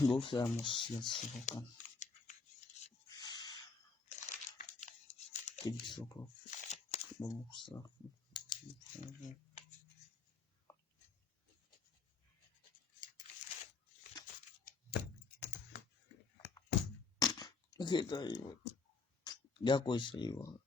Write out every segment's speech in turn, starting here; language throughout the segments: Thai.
Voltamos nesse volcão. Que socorro. Bolsa. Que tá aí, mano? Já conheci aí, mano.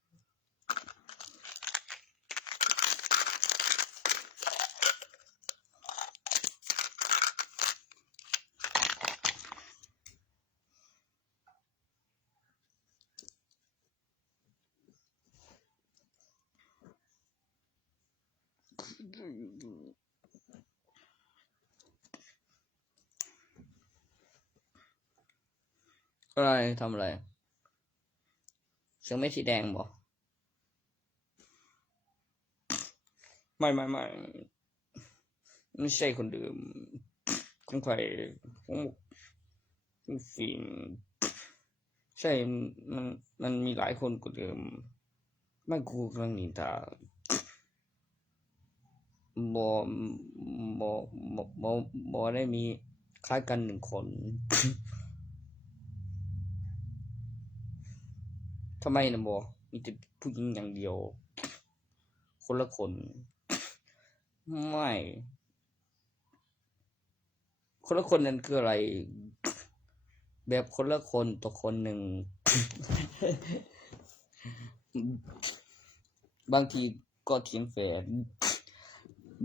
อะไรทำอะไรเสียงไม่สีแดงบอกไม่ใช่คนเดิมของใครของฟิล์มใช่มันมีหลายคนกว่าเดิมไม่กูกำลังนินทาบอบอได้มีคล้ายกัน1 คนทำไมนะบอมีแต่ผู้หญิงอย่างเดียวคนละคนไม่คนละคนนั้นคืออะไรแบบคนละคนต่อคนหนึ่ง บางทีก็เขียนแฝด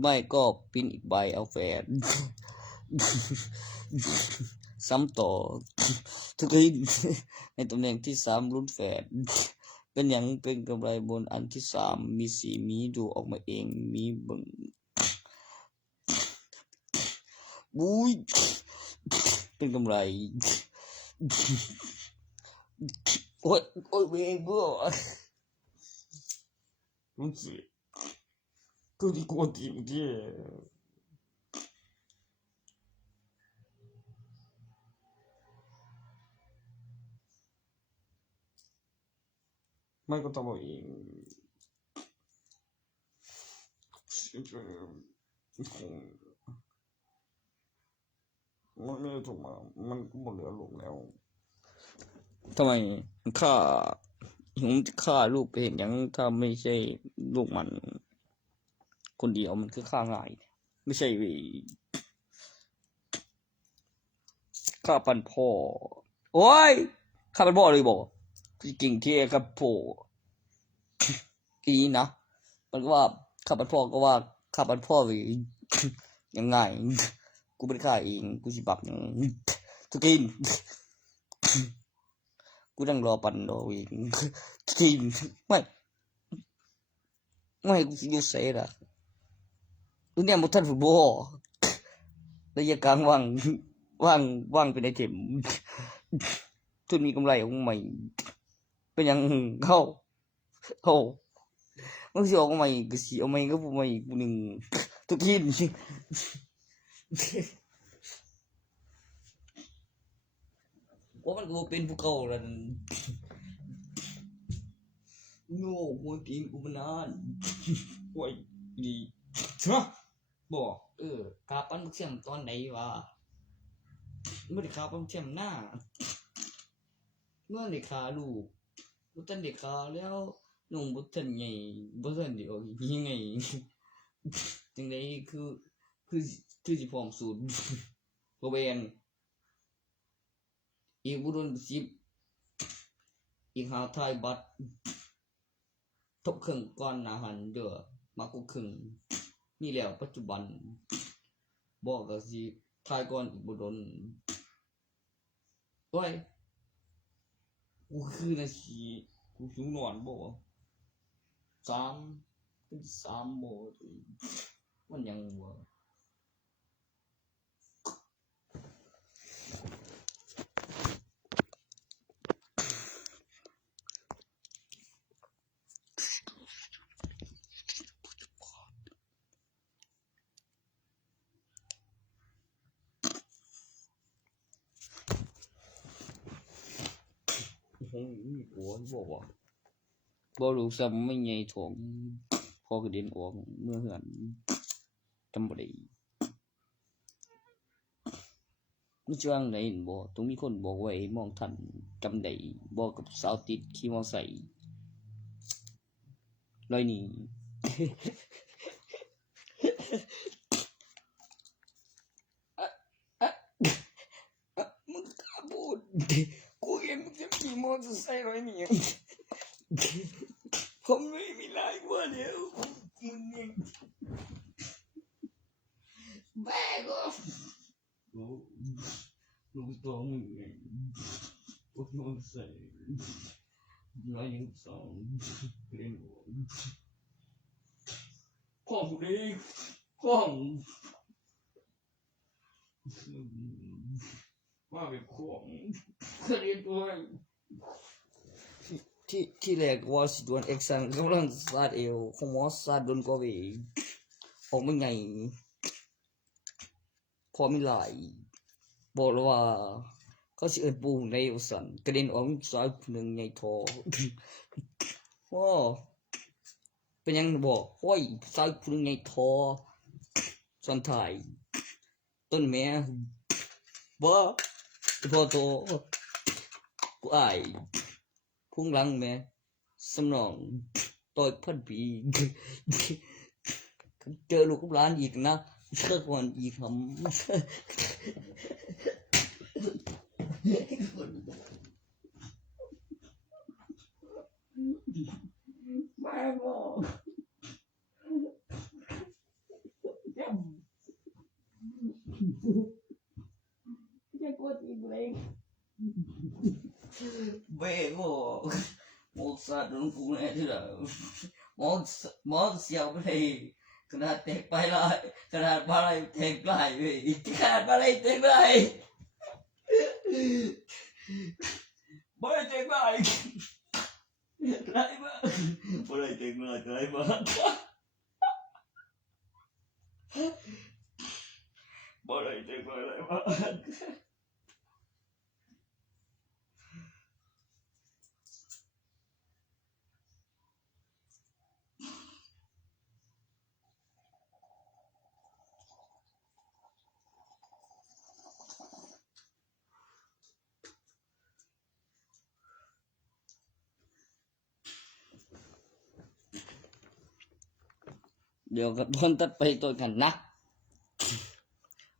ไม่ก็ปิ้นอีกใบเอาแฝดซ้ำต่อทุกทีในตำแหน่งที่3รุ่นแฝดเป็นอย่างเป็นกำไรบนอันที่3มีสีมีดูออกมาเองมีบึงบุ้ยเป็นกำไรโอ้ยเวงก็รู้สึกก็ดีกว่าจริงที่ไม่ก็ต้องเอาเองมันไม่ได้ถูกมามันก็หมดเหลือลงแล้วทำไมฆ่าผมจะฆ่าลูกไปเห็นอย่างถ้าไม่ใช่ลูกมันคนเดียวมันคือฆ่าง่ายไม่ใช่ฆ่าปันพ่อโอ้ยฆ่าปันพ่อเลยบอกจริงที่ครับพ่ออีนะมันก็ว่าฆ่าปันพ่อก็ว่าฆ่าปันพ่อไปยังไงกูไม่ได้ฆ่าเองกูสิบักอย่างทุกทีกูนั่งรอปันรอเองกินไม่กูอยู่เสียละตัวเนี้ยมันทันฟุตบอลระยะกลางว่างเป็นไอเทมทุนมีกำไรของใหม่เป็นยังเข้ามันสิออกใหม่ก็สิเอาใหม่ก็บ่ใหม่กูนึงทุกทีว่ามันก็เป็นผู้เก่าแล้วโง่โมตีนกูมานานโอ้ยดีใช่ไหมบอกกาปั้นเสียมตอนไหนวะไม่ได้กาปั้นเสียมหน้าเมื่อเด็กขาลูกบุตรเด็กขาแล้วหนุ่มบุตรไงบุตรเดียวยังไงจังไดคือสิพร้อมสูตรบ่แม่นอีกบุรุษ10อีกหาทายบัตรทบครึ่งก่อนอาหารเด้อมากกว่าครึ่งนี่แล้วปัจจุบันบอกก็สิทายก่อนอีกบ่โดนโอ้ยกูคือนาทีกูหิวนอนบ่3โมงมันยังวะมีหัวบอกว่าบ่รู้ซ้ำไม่ใหญ่ถ่วงพอกระเด็นออกเมื่อเหือนจำบ่ได้ มึงช่วงไหนบ่ต้องมีคนบอกไว้มองทันจำได้บอกกับสาวติดขี่มอไซค์ลอยหนี่มึงกล้าพูดกูเห็นมึงจะขี่มอเตอร์ไซค์ลอยหนี่ผมไม่มีลายกว่าเดียวมึงยังแม่ก็ลูกตัวมึงไงพวกมอเตอร์ไซค์น้อยยังสองเล่นของดีของว่าเป็นของเรียนตัวที่แรกว่าสิดวนเอ็กซันกำลังสาดเอวของหมอสาดโดนก็ไปออกไม่ไงพอไม่ไหลบอกแล้วว่าเขาสิเอินปูในอุสันกระเด็นออกสายหนึ่งไงทอว้าเป็นยังบอกห้อยสายหนึ่งไงทอสันถ่ายต้นแม่บ่พอโตกูอายพุ่งหลังแม่สมองต่อยพันปีเจอลูกกับหลานอีกนะเชื่อก่อนอีกคำแม่บอกจะกดอีกเลยแม่บอกหมอสัตว์โดนกูแน่ที่ละหมอเสียวไปเลยขนาดเตะไปเลยขนาดอะไรเตะไปขนาดอะไรเตะไปไม่เตะไปไรบ้างไม่เตะไปไรบ้างไม่เตะไปไรบ้างเดี๋ยวกับตอนตัดไปตัวกันนะ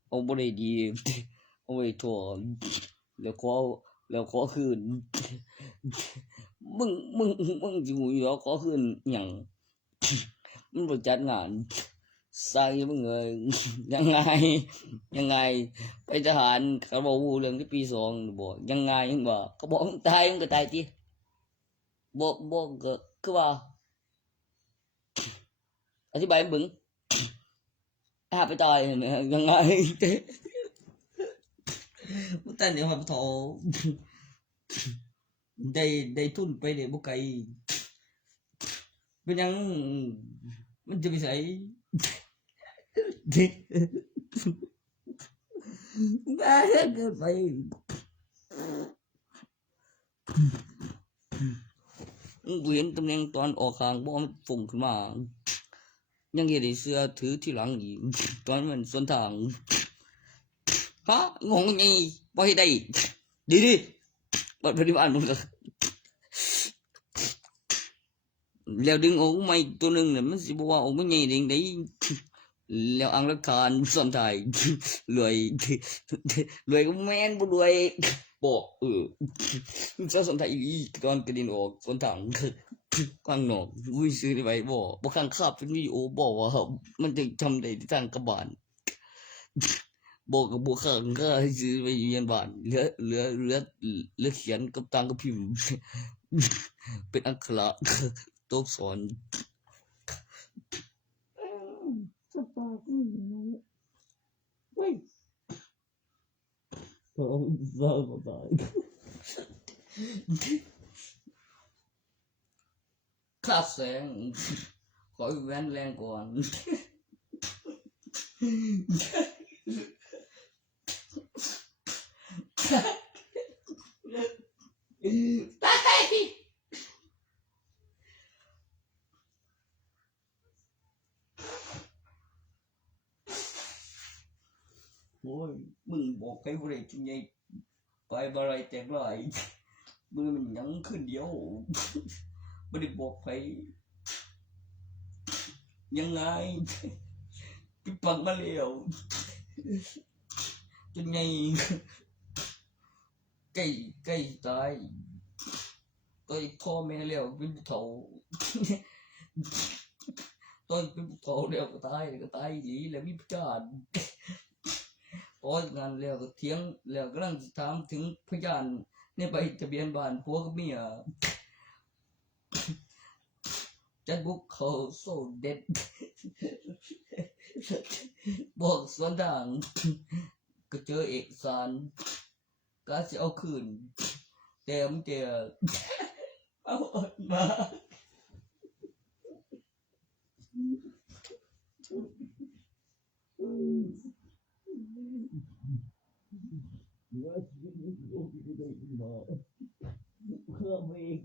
เอาบริดีเอาไว้ถั่วแล้วขอคืนมึงอยู่แล้วขอคืนอย่างมันบริจัดงานใส่มึงเลยยังไงไปทหารเขาบอกวูเรื่องที่ปี2บอกยังไงยังบอกเขาบอกมึงตายมึงก็ตายทีบอกก็คือว่าอธิบายมึงไปตายยังไงมึงตายเดี๋ยวมาทอได้ทุนไปเดี๋ยวบุกไก่เป็นยังมันจะไปใส่บ้าเกินไปกูเห็นตำแหน่งตอนออกข้างบอมฝุ่งขึ้นมายังเห็นเสื้อถือที่หลังอีกตอนมันสวนทางฮะงงไงไปได้ดีบัดปฏิบัติมึงก็แล้วดึงออกมาอีกตัวหนึ่งเนี่ยมันสิบอกว่าออกมาไงเด้งได้แล้วอังรักฐานสอนถ่ายรวยก็แม่นบ่รวยบอกเจ้าสอนถ่ายอีกตอนกระดิ่งออกสอนทางข้างนอกวุ้ยซื้อได้ไปบอกข้างคาบเป็นวิดีโอบอกว่ามันจะทำได้ที่ทางกระบาลบอกกับบัวข้างก็ซื้อไปเรียนบ้านเหลือเขียนกับตังกับพิมพ์เป็นอักขระโต๊ะสอนสปาร์ตี้เฮ้ยโอ้สบายข้าแสงขอแว่นแรงก่อนตาย อ้ยมึงบอกให้บ่ได้จังไงไปบ่ได้แตกหลายมึงมันหยังขึ้นเดียวบ่ได้บอกไผยังไงไปปักมาแล้วจังไงใกล้ตายตายพ่อแม่แล้วเป็นเฒ่าตอนเป็นเฒ่าแล้วก็ตายดีแล้วมีพิการพองานแล้วก็เถียงแล้วกำลังสิถามถึงพยานในใบทะเบียนบ้านผัวกับเมียจัดบุกเขาโซเด็ดบอกสวนทางก็เจอเอกสารก็สิเอาคืนแต่มันจะเอาออกมาว่าชีวิตมันโอ้ยได้มาข้าไม่เอง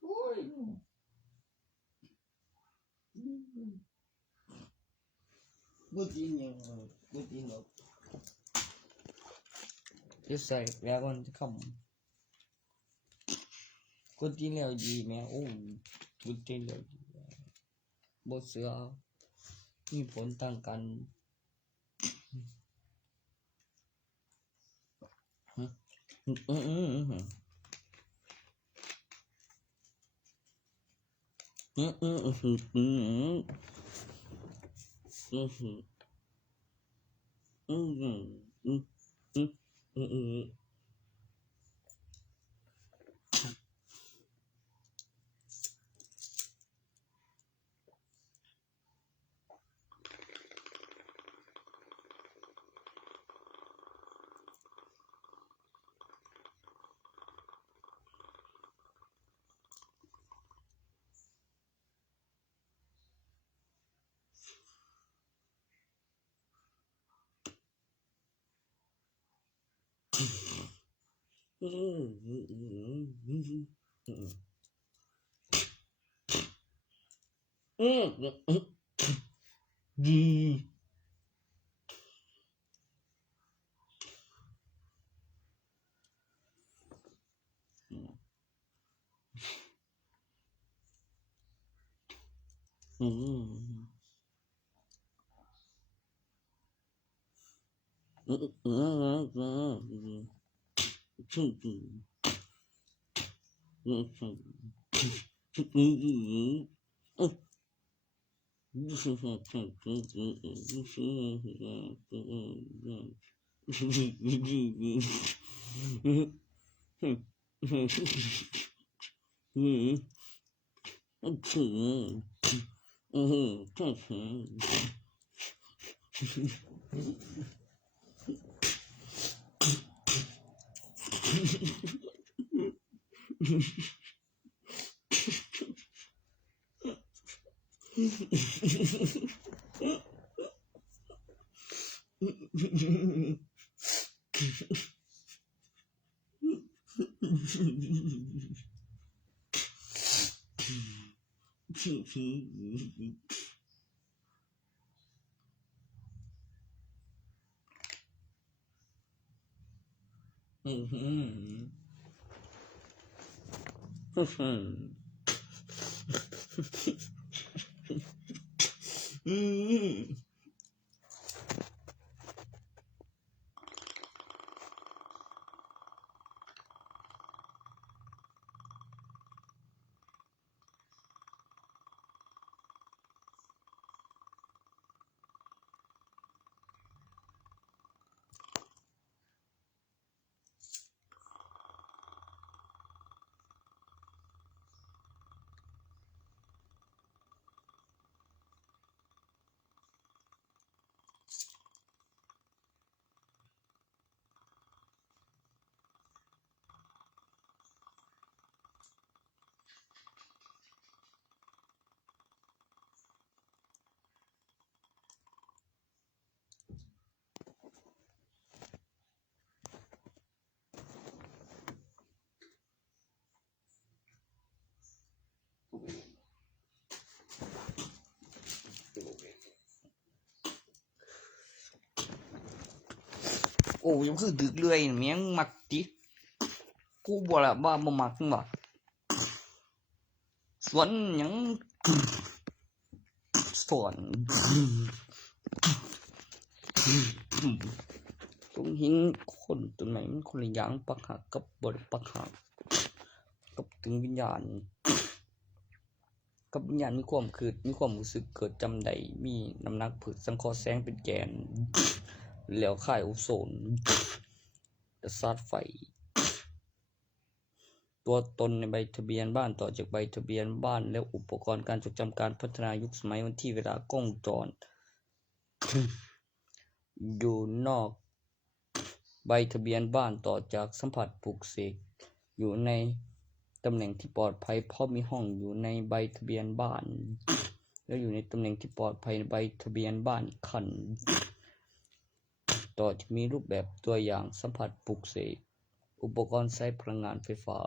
โอ้ยบ่จริงหยังบ่จริงหรอกจะใส่แล้วมันจะคำคนที่แล้วดีแม่โอ้คนที่แล้วดีบ่เสือมีผลต่างกันดี โอ้ยคือดึกเลยเมียงมักติกูบอกละว่าบ่มักบ่สวนหยังสวนตรงหินคนต้นไม้มันคนละอย่างปักหักกับบริปักหักกับถึงวิญญาณกับวิญญาณมีความคืดมีความรู้สึกเกิดจำได้มีน้ำหนักผืดสังเคราะห์แสงเป็นแกนแล้วค่ายโอโซนจะซาดไฟตัวตนในใบทะเบียนบ้านต่อจากใบทะเบียนบ้านแล้วอุปกรณ์การจดจำการพัฒนายุคสมัยวันที่เวลากล้องจร อยู่นอกใบทะเบียนบ้านต่อจากสัมผัสปลุกเสกอยู่ในตำแหน่งที่ปลอดภัยเพราะมีห้องอยู่ในใบทะเบียนบ้านแล้วอยู่ในตำแหน่งที่ปลอดภัยใบทะเบียนบ้านคันต่อจะมีรูปแบบตัวอย่างสัมผัสปลุกเสกอุปกรณ์ใช้พลังงานไฟฟ้า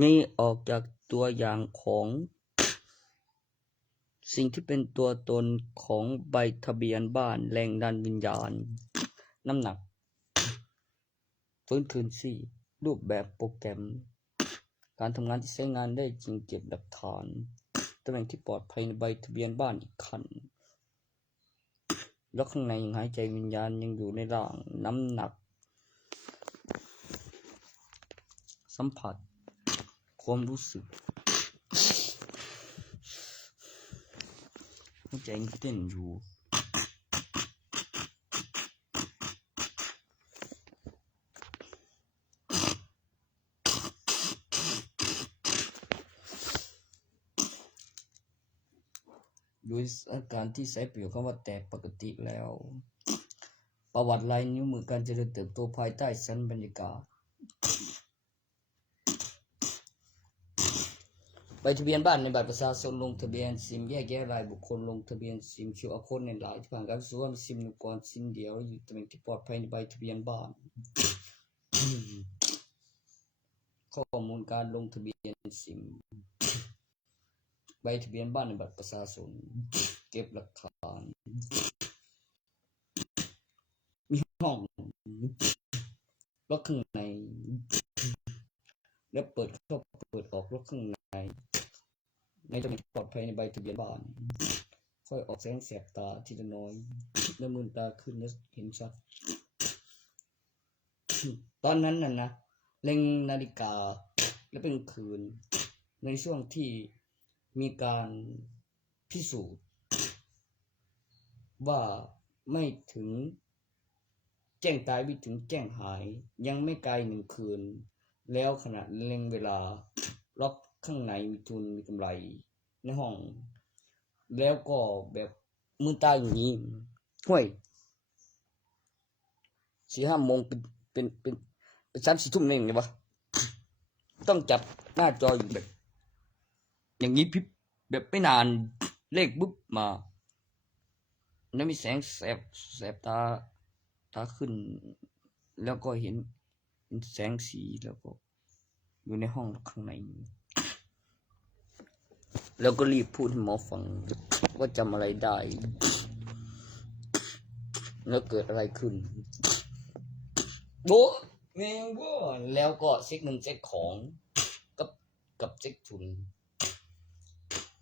นี่ออกจากตัวอย่างของสิ่งที่เป็นตัวตนของใบทะเบียนบ้านแรงดันวิญญาณน้ำหนักฟื้นคืนชีพรูปแบบโปรแกรมการทำงานที่ใช้งานได้จริงเก็บหลักฐานตำแหน่งที่ปลอดภัยในใบทะเบียนบ้านอีกคันแล้วข้างในยังหายใจวิญญาณยังอยู่ในร่างน้ำหนักสัมผัสความรู้สึกหัวใจยังเต้นอยู่โดยอาการที่ใช้ประโยชน์คำว่าแต่ปกติแล้วประวัติลายนิ้วมือการเจริญเติบโตภายใต้ชั้นบรรยากาศใบทะเบียนบ้านในบัตรประชาชนลงทะเบียนซิมแยกแยะรายบุคคลลงทะเบียนซิมQR Codeในหลายที่ผ่านการสวมซิมหนึ่งก่อนซิมเดียวอยู่ตำแหน่งที่ปลอดภัยในใบทะเบียนบ้าน ข้อมูลการลงทะเบียนซิมใบทะเบียนบ้านในบัตรประชาชนเก็บหลักฐานมีห้องล็อกข้างในและเปิดเข้าเปิดออกล็อกข้างในในตำแหน่งปลอดภัยในใบทะเบียนบ้านค่อยออกแสงแสบตาทีละน้อยและมือตาขึ้นและเห็นชัด ตอนนั้นน่ะนะเล็งนาฬิกาและเป็นคืนในช่วงที่มีการพิสูจน์ว่าไม่ถึงแจ้งตายไม่ถึงแจ้งหายยังไม่ไกลหนึ่งคืนแล้วขณะเล็งเวลาล็อกข้างในมีทุนมีกำไรในห้องแล้วก็แบบมือตาอยู่นี้ห้วย4-5 โมงเป็น3-4 ทุ่มนี่ไงวะต้องจับหน้าจออยู่แบบอย่างนี้พิบแบบไม่นานเลขปุ๊บมาแล้วมีแสงแสบตาขึ้นแล้วก็เห็นแสงสีแล้วก็อยู่ในห้องข้างในแล้วก็รีบพูดให้หมอฟังว่าจำอะไรได้แล้วเกิดอะไรขึ้นโบ๊ะแมงบ่แล้วก็เช็คเงินเช็คของกับเช็คทุน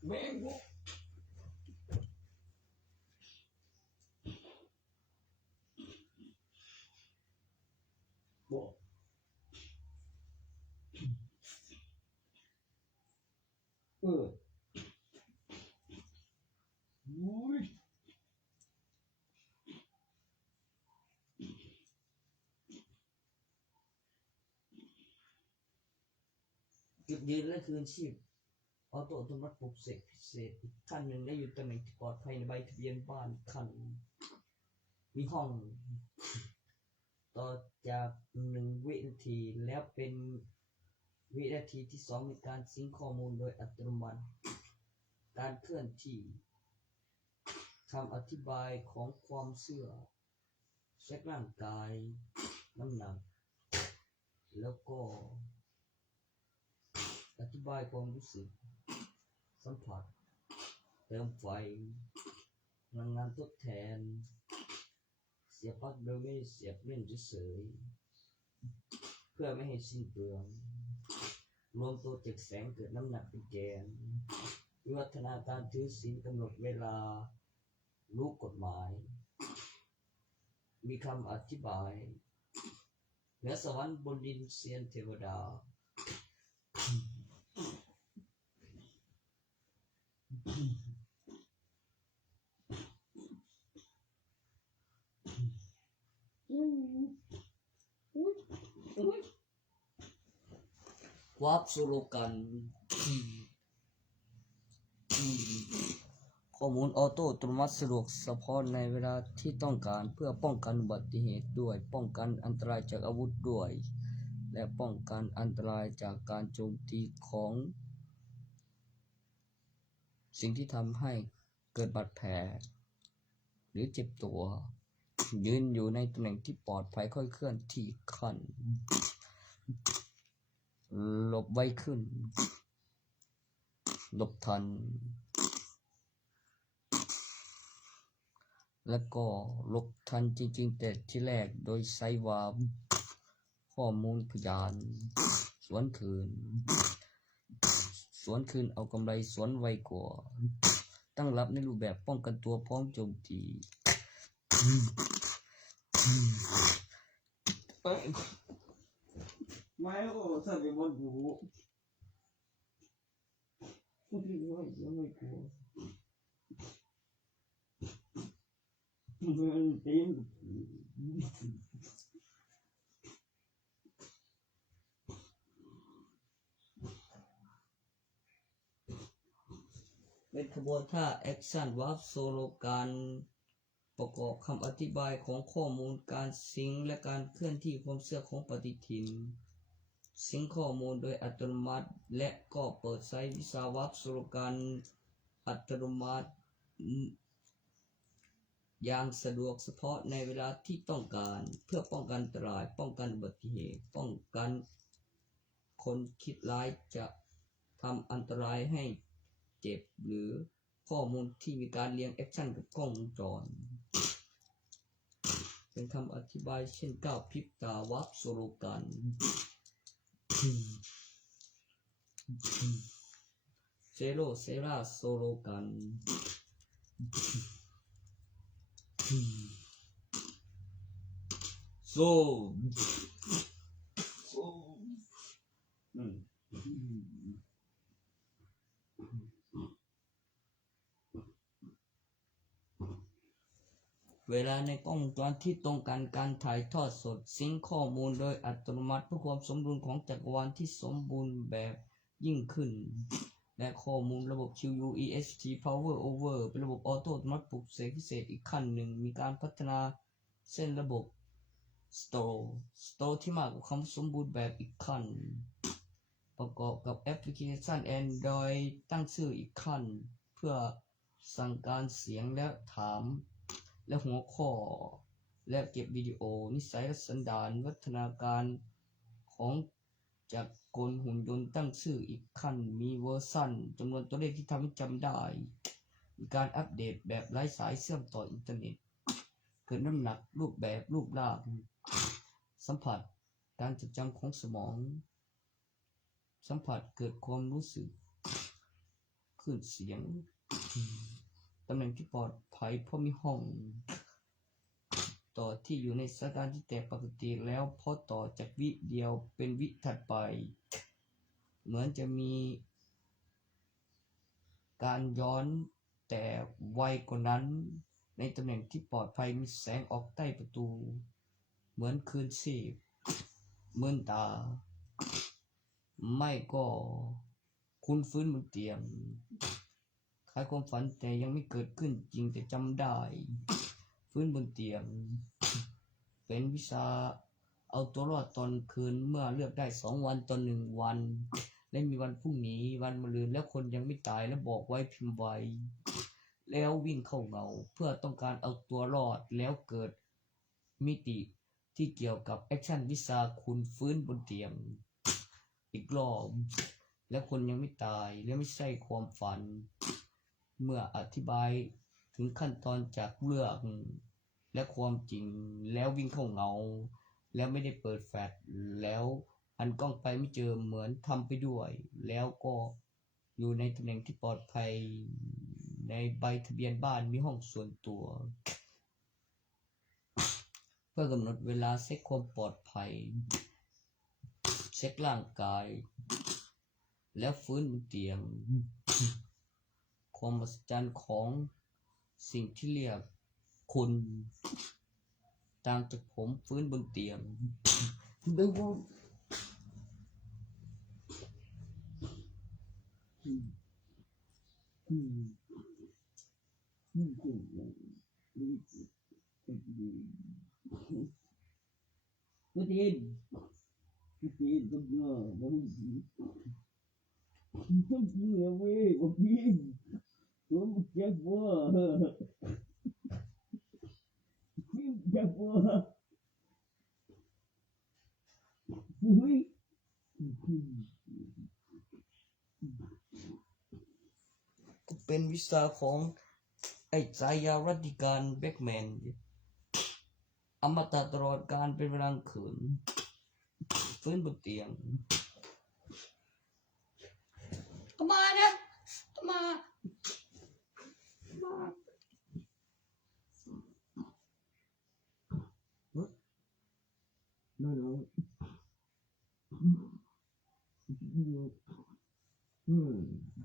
แมงบ่บ่อุ้ยจุดยืนและคืนชีพออโต้อัตโนมัติปลุกเสกพิเศษอีกขั้นหนึ่งได้อยู่ตำแหน่งที่ปลอดภัยในใบทะเบียนบ้านคันมีห้องต่อจาก1 วินาทีแล้วเป็นวินาทีที่2ในการซิงค์ข้อมูลโดยอัตโนมัติการเคลื่อนที่คำอธิบายของความเชื่อเช็คร่างกายน้ำหนักแล้วก็อธิบายความรู้สึกสัมผัส เติมไฟพลังงานทดแทนเสียบปลั๊กโดยไม่เสียบเล่นเฉยๆเพื่อไม่ให้สิ้นเปลืองรวมตัวจากแสงเกิดน้ำหนักเป็นแกนวิวัฒนาการถือศีลกำหนดเวลารู้กฎหมายมีคำอธิบายเหนือสวรรค์บนดินเซียนเทวดาวับสโลกันข้อมูลออโต้อัตโนมัติสะดวกเฉพาะในเวลาที่ต้องการเพื่อป้องกันอุบัติเหตุด้วยป้องกันอันตรายจากอาวุธด้วยและป้องกันอันตรายจากการโจมตีของสิ่งที่ทำให้เกิดบาดแผลหรือเจ็บตัวยืนอยู่ในตำแหน่งที่ปลอดภัยค่อยเคลื่อนที่ขั้นหลบไวขึ้นหลบทันและก็หลบทันจริงๆแต่ที่แรกโดยไซวาข้อมูลพยานสวนคืนเอากำไรสวนไวกว่าตั้งรับในรูปแบบป้องกันตัวพร้อมโจมตีไม่โอ้ถ้าเป็นบนหูไม่กลัวมันเต็มเป็นขบวนท่าแอคชั่นวับโซโลการประกอบคำอธิบายของข้อมูลการซิงค์และการเคลื่อนที่ความเสื่อมของปฏิทินซิงค์ข้อมูลโดยอัตโนมัติและก็เปิดใช้วิชาวับโซโลการอัตโนมัติอย่างสะดวกเฉพาะในเวลาที่ต้องการเพื่อป้องกันอันตรายป้องกันอุบัติเหตุป้องกันคนคิดร้ายจะทำอันตรายให้เจ็บหรือข้อมูลที่มีการเรียงแอคชั่นกับกล้องวงจรเป็นคำอธิบายเช่นก้าวพริบตาวับโซโลกันเซโรเซราโซโลกันโซเวลาในกล้องวงจรที่ตรงกันการถ่ายทอดสดซิงค์ข้อมูลโดยอัตโนมัติเพื่อความสมดุลของจักรวาลที่สมบูรณ์แบบยิ่งขึ้นและข้อมูลระบบ QUEST Power Over เป็นระบบออโต้อัตโนมัติปลุกเสกพิเศษอีกขั้นหนึ่งมีการพัฒนาเส้นระบบ Store ที่มากกว่าความสมบูรณ์แบบอีกขั้นประกอบกับแอปพลิเคชัน Android ตั้งชื่ออีกขั้นเพื่อสั่งการเสียงและถามและหัวข้อและเก็บวิดีโอนิสัยและสันดานวัฒนาการของจักรหุ่นยนต์ตั้งชื่ออีกขั้นมีเวอร์ชันจำนวนตัวเลขที่ทำให้จำได้มีการอัปเดตแบบไร้สายเชื่อมต่ออินเทอร์เน็ตเกิดน้ำหนักรูปแบบรูปร่างสัมผัสการจดจำของสมองสัมผัสเกิดความรู้สึกคลื่นเสียงตำแหน่งที่ปลอดภัยเพราะมีห้องต่อที่อยู่ในสถานการณ์ที่แตกปกติแล้วพอต่อจากวิเดียวเป็นวิถัดไปเหมือนจะมีการย้อนแต่ไวกว่านั้นในตำแหน่งที่ปลอดภัยมีแสงออกใต้ประตูเหมือนคืนชีพมื่นตาไม่ก็คุณฟื้นบนเตียงคล้ายความฝันแต่ยังไม่เกิดขึ้นจริงแต่จำได้ฟื้นบนเตียงเป็นวิชาเอาตัวรอดตอนคืนเมื่อเลือกได้2 วันต่อ1 วันและมีวันพรุ่งนี้วันมะรืนแล้วคนยังไม่ตายและบอกไว้พิมพ์ไว้แล้ววิ่งเข้าเงาเพื่อต้องการเอาตัวรอดแล้วเกิดมิติที่เกี่ยวกับแอคชั่นวิชาคุณฟื้นบนเตียงอีกรอบและคนยังไม่ตายและไม่ใช่ความฝัน เมื่ออธิบายถึงขั้นตอนจากเรื่องและความจริงแล้ววิ่งเข้าเงาแล้วไม่ได้เปิดแฟลชแล้วหันกล้องไปไม่เจอเหมือนทำไปด้วยแล้วก็อยู่ในตำแหน่งที่ปลอดภัยในใบทะเบียนบ้านมีห้องส่วนตัวเพื่อกำหนดเวลาเช็คความปลอดภัยเช็คร่างกายแล้วฟื้นบนเตียงความมหัศจรรย์ของสิ่งที่เรียกคุณต่างจากผมฟื้นบนเตียงด้วยว่าเป็นวิชาของไอ้สายารัติการแบ็คแมนอมตะตลอดการเป็นเวลาคืนฟื้นบนเตียงมานะมา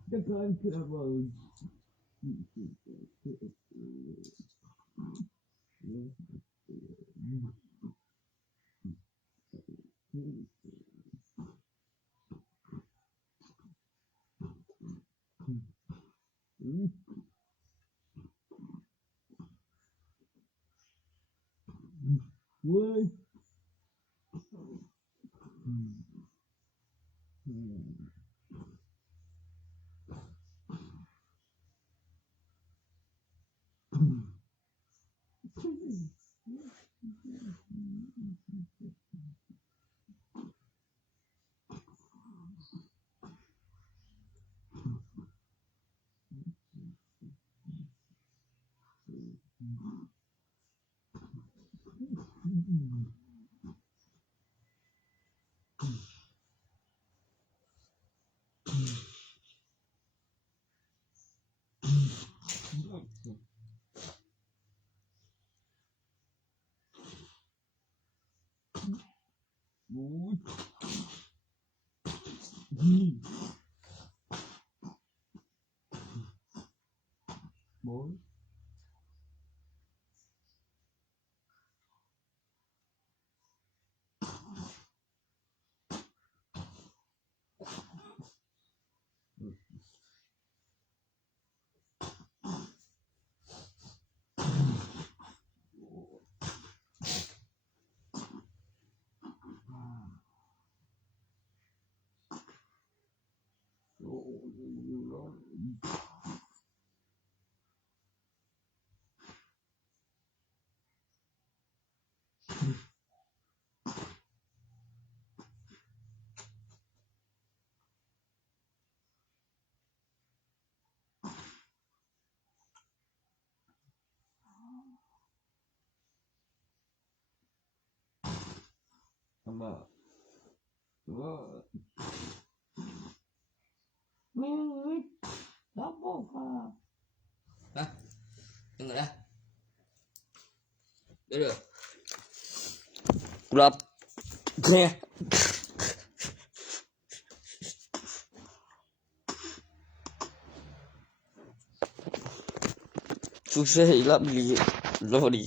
จะการคืออะไรไม่รับบอกค่ะนะยังไงนะเดี๋ยวรับเนี่ยsusah hilang beli lori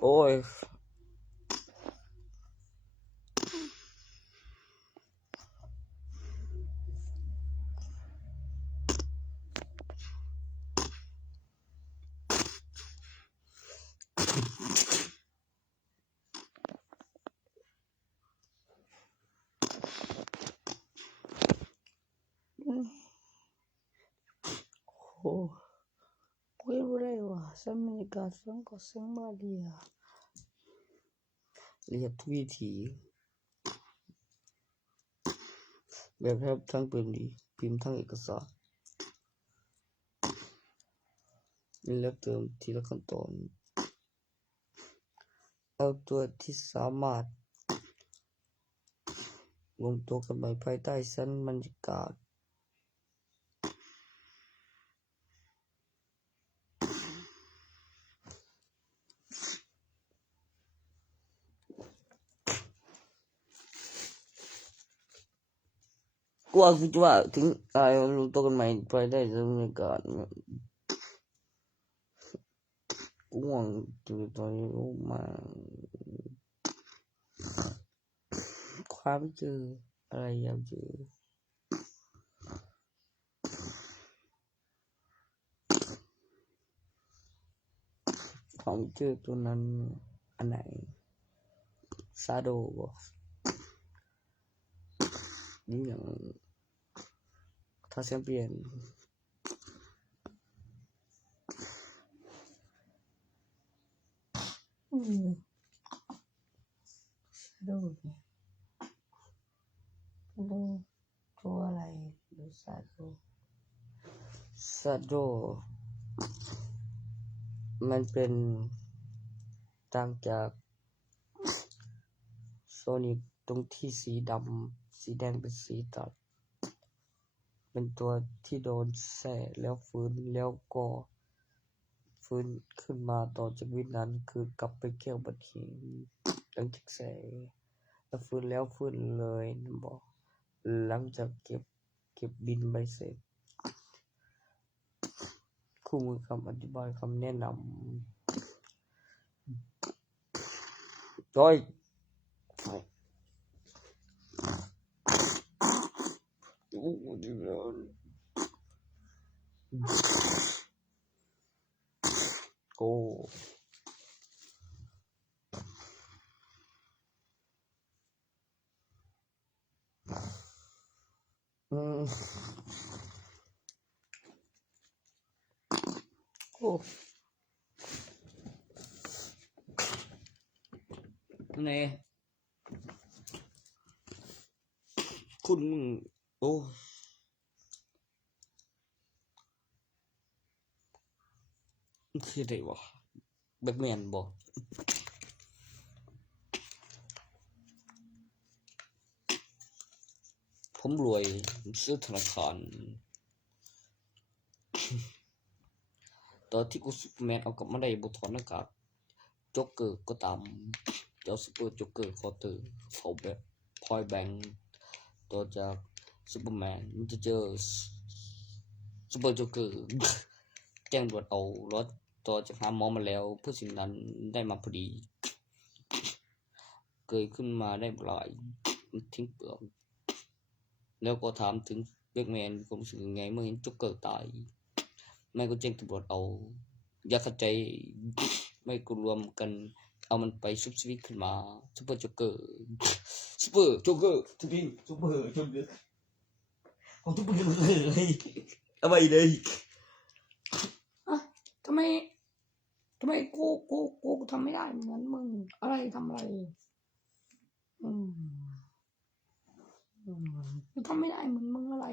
ôi oh gue boleh Assalamualaikum kosong Malia lihat Twitty แบบครับทั้งพิมพ์ทั้งเอกสารแล้วเติมทีละขั้นตอนเอาตัวที่สามารถรวมตัวกันใหม่ภายใต้ชั้นบรรยากาศกูว่าถึงรวมตัวกันใหม่ภายใต้ชั้นบรรยากาศกูหวังถึงตอนนี้รู้มาความไม่เจออะไรอยากเจอความเจอตัวนั้นอันไหนซาโดบอกนี่อย่างถ้าแชมเปี้ยนซาโดดูตัวอะไรดูซาโดมันเป็นต่างจากโซนิกตรงที่สีดำสีแดงเป็นสีตัดเป็นตัวที่โดนแส่แล้วฟื้นแล้วก็ฟื้นขึ้นมาต่อจากวินั้นคือกลับไปเกี่ยวบัดเหตุหลังจากแส่แล้วฟื้นแล้วฟื้นเลยบอกหลังจากเก็บบินใบเสร็จคู่มือคำอธิบายคำแนะนำโดยโอ้โอ้ไงคุณโอ้คือได้วะแบทแมนบอกผมรวยผมซื้อธนาคารตอนที่กูซุปเปอร์แมนเอากลับมาได้บนถอนอากาศจ็อกเกอร์ก็ตามเจ้าซูเปอร์จ็อกเกอร์คอเตอร์เขาแบบพอยแบงต่อจากซูเปอร์แมนมันจะเจอซูเปอร์จ็อกเกอร์แจ้งตำรวจเอารถต่อจากหาหมอมาแล้วเพื่อสิ่งนั้นได้มาพอดีเกิดขึ้นมาได้หลายทิ้งเปลือกแล้วก็ถามถึงแบทแมนผมรู้สึกยังไงเมื่อเห็นจ็อกเกอร์ตายไม่ก็แจ้งตำรวจเอาอย่าเข้าใจไม่ก็รวมกันเอามันไปซุบซิบขึ้นมาซูเปอร์จ็อกเกอร์ทุกทีซูเปอร์จ็อกเกอร์ของซูเปอร์จ็อกเกอร์เลยอะไรเลยทำไมกูทำไม่ได้เหมือนมึงอะไรทำอะไรกูทำไม่ได้เหมือนมึงอะไร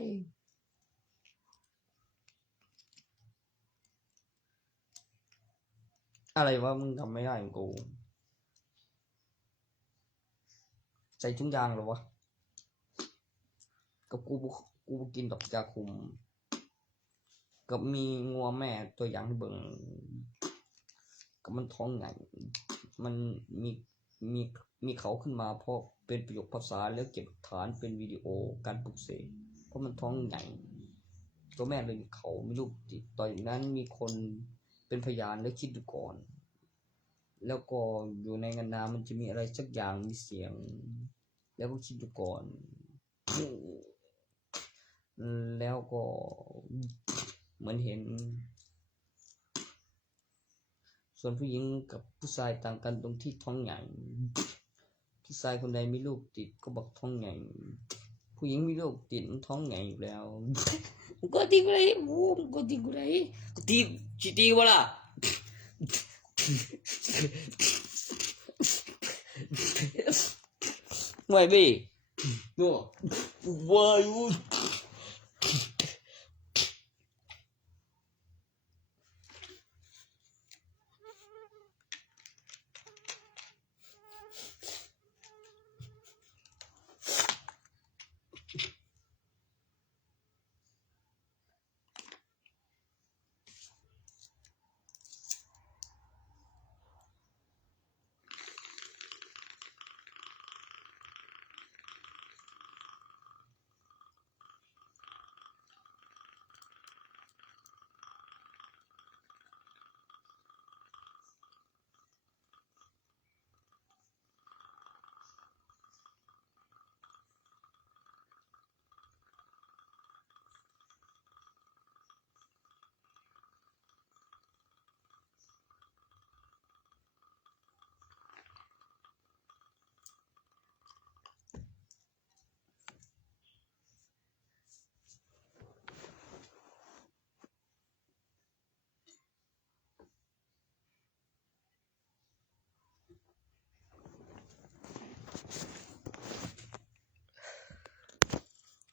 วะมึงทำไม่ได้เหมือนกูใส่ถุงยางหรอวะกับกูกินดอกจาคุมกับมีงัวแม่ตัวอย่างให้เบิ่งกับมันท้องใหญ่มันมีเขาขึ้นมาเพราะเป็นประโยคภาษาแล้วเก็บฐานเป็นวิดีโอการปลุกเสกเพราะมันท้องใหญ่ตัวแม่เลยมีเขาไม่ลูกติดตอนนั้นมีคนเป็นพยานแล้วคิดดูก่อนแล้วก็อยู่ในงานนามันจะมีอะไรสักอย่างมีเสียงแล้วก็คิดดูก่อนแล้วก็เหมือนเห็นส่วนผู้หญิงกับผู้ชายต่างกันตรงที่ท้องใหญ่ผู้ชายคนใดมีลูกติดก็บอกท้องใหญ่ผู้หญิงมีลูกติดท้องใหญ่อยู่แล้วก็ตีกูเลยก็ตีกูเลยก็ตีวะล่ะไม่พี่ดู ว้าย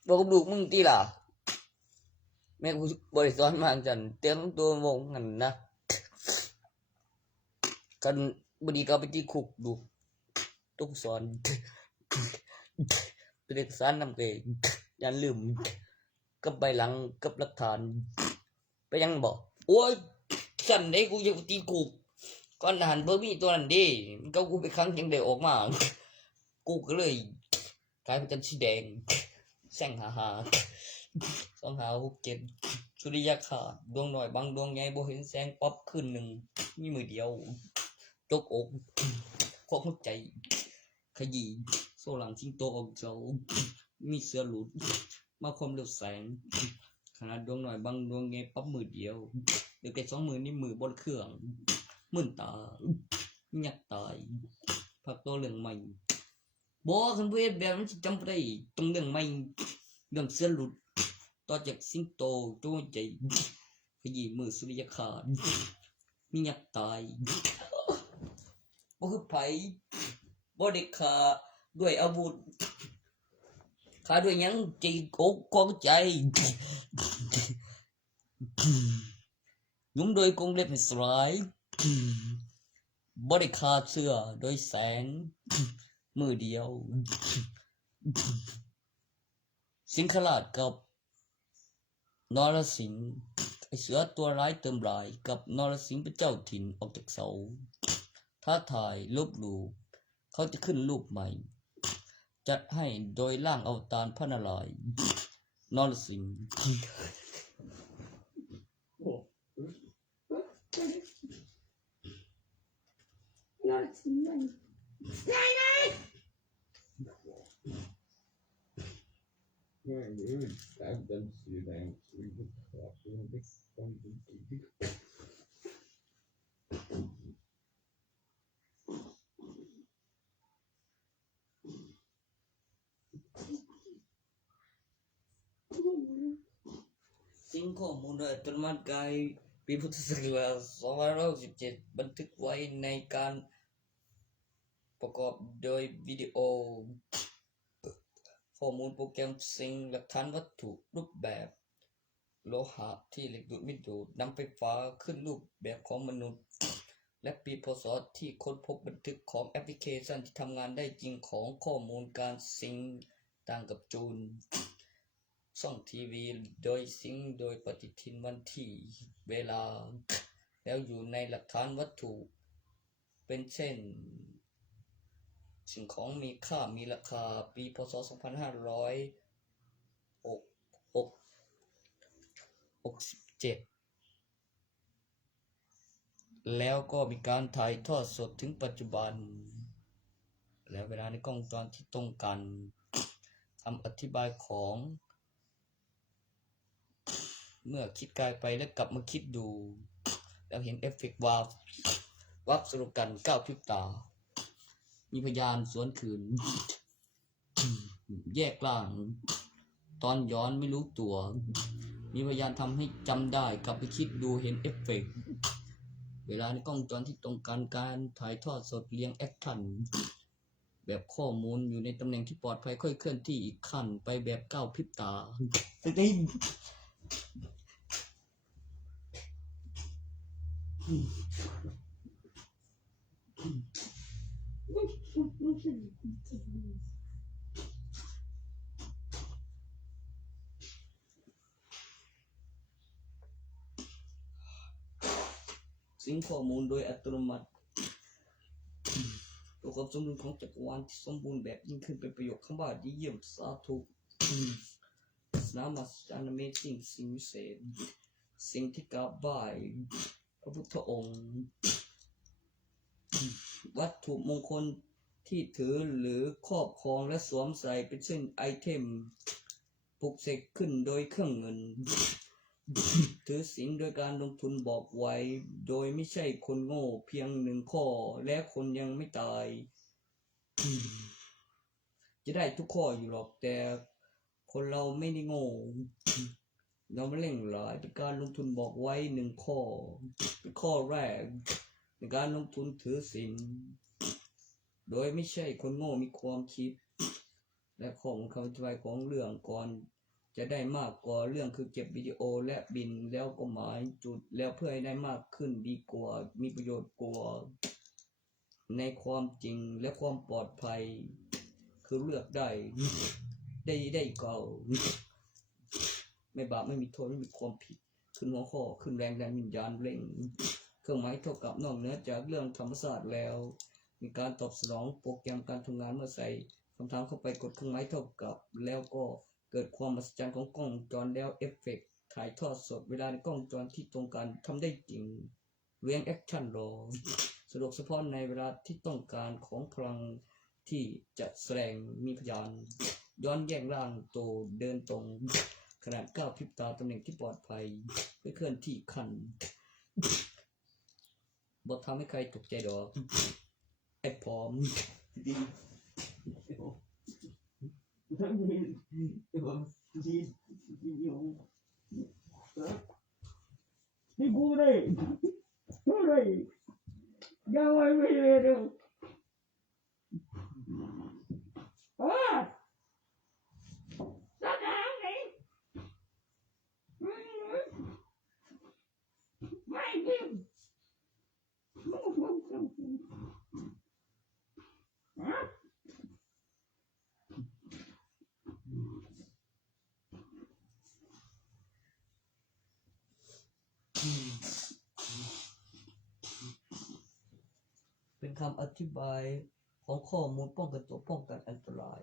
บอกกับลูกมึงตีล่ะแม่กูบริสอนมาจันเตรียมตัววงกันนะกันบดีก็ไปที่คุกดูต้องสอนเป็นเอกสารนำเกยยันลืมกับใบหลังกับหลักฐานไปยังบอก โอ้ยสั่นได้กูจะตีกูก่อนหันเบอร์มี่ตัวนั้นดิก็กูไปครั้งยังได้ออกมากูก็เลยกลายเป็นจันสีแดงแสงหา2567สุริยคราสดวงหน่อยบางดวงใหญ่บ่เห็นแสงป๊อบคืนหนึ่งมีมือเดียวจกอกควักหัวใจขยี้โซหลังทิ้งโตออกเจ้ามีเสือหลุดมาความเร็วแสงขนาดดวงหน่อยบางดวงใหญ่ป๊อบมือเดียวเดี๋ยวแก2 มือนี่มือบนเครื่องมึนตาอยากตายพักตัวเรื่องใหม่บอกคันเวทแบบนั้นจำได้ตรงเรื่องใหม่เรื่องเสือหลุดต่อจากสิงโตตัวใจขยี้มือสุริยคราสมีอยากตายบ่คือไผบ่ได้ฆ่าด้วยอาวุธฆ่าด้วยหยังใจอกของใจยุ้มโดยกรงเล็บให้สลายบ่ได้ฆ่าเสือโดยแสงมือเดียวสิงคราชกับนรสิงห์ไอเสือตัวร้ายเติมร้ายกับนรสิงห์เป็นเจ้าถิ่นออกจากเสาท้าทายลบหลู่เขาจะขึ้นรูปใหม่จัดให้โดยร่างอวตารพระนารายณ์นรสิงห์นรสิงห์ สิ่งข้อมูลโดยอัตโนมัติกายปีพุทธศักราช2567บันทึกไว้ในการประกอบโดยวิดีโอข้อมูลโปรแกรมสิ่งหลักฐานวัตถุรูปแบบโลหะที่เหล็กดูดไม่ดูดนำไฟฟ้าขึ้นรูปแบบของมนุษย์และปีพศที่ค้นพบบันทึกของแอปพลิเคชันที่ทำงานได้จริงของข้อมูลการซิงค์ต่างกับจูนช่องทีวีโดยซิงค์โดยปฏิทินวันที่เวลาแล้วอยู่ในหลักฐานวัตถุเป็นเช่นสิ่งของมีค่ามีราคาปีพศ2567แล้วก็มีการถ่ายทอดสดถึงปัจจุบันและเวลาในกล้องวงจรที่ตรงกันคำอธิบายของเมื่อคิดกายไปแล้วกลับมาคิดดูแล้วเห็นเอฟเฟกต์วับสรุปกันก้าวพริบตามีพยานสวนคืนแยกล่างตอนย้อนไม่รู้ตัวมีพยานทำให้จำได้กลับไปคิดดูเห็นเอฟเฟกต์เวลาในกล้องวงจรที่ตรงกันการถ่ายทอดสดเรียงแอคชั่น แบบข้อมูลอยู่ในตำแหน่งที่ปลอดภัยค่อยเคลื่อนที่อีกขั้นไปแบบก้าวพริบตาสติงซิงข้อมูลโดยอัตโนมัติตัวความสมดุลของจักรวาลที่สมบูรณ์แบบยิ่งขึ้นเป็นประโยคคำว่าดีเยี่ยมสาธุสนามมหัศจรรย์ Amazing สิ่งวิเศษสิ่งที่กราบไหว้พระพุทธองค์ วัตถุมงคลที่ถือหรือครอบครองและสวมใส่เป็นเช่นไอเทมปลุกเสกขึ้นโดยเครื่องเงิน ถือศีลโดยการลงทุนบอกไว้โดยไม่ใช่คนโง่เพียงหนึ่งข้อและคนยังไม่ตาย จะได้ทุกข้ออยู่หรอกแต่คนเราไม่ได้โง่ เราไม่เล่งหลายเป็นการลงทุนบอกไว้หนึ่งข้อเป็นข้อแรกในการลงทุนถือศีลโดยไม่ใช่คนโง่มีความคิดและข้อมูลคำอธิบายของเรื่องก่อนจะได้มากกว่าเรื่องคือเก็บวิดีโอและบินแล้วก็หมายจุดแล้วเพื่อให้ได้มากขึ้นดีกว่ามีประโยชน์กว่าในความจริงและความปลอดภัยคือเลือกได้เก่าไม่บาปไม่มีโทษไม่มีความผิดขึ้นหัวข้อขึ้นแรงดันวิญญาณเร่งเครื่องหมายเท่ากับนอกเหนือจากเรื่องธรรมศาสตร์แล้วมีการตอบสนองโปรแกรมการทำงานเมื่อใส่คำถามเข้าไปกดเครื่องหมายเท่ากับแล้วก็เกิดความมหัศจรรย์ของกล้องจรแล้วเอฟเฟกต์ถ่ายทอดสดเวลาในกล้องจรที่ตรงกันทำได้จริงเรียงแอคชั่นรอสะดวกเฉพาะในเวลาที่ต้องการของพลังที่จะแสดงมีพยานย้อนแย่งร่างโตเดินตรงขนาดก้าวพริบตาตำแหน่งที่ปลอดภัยไม่เคลื่อนที่คันบททำให้ใครตกใจดอกไอ้พร้อมให้กูได้ยังไม่เลยเดี๋ยวสักครั้งไหนไม่จริงเป็นคำอธิบายของข้อมูลป้องกันตัวป้องกันอันตราย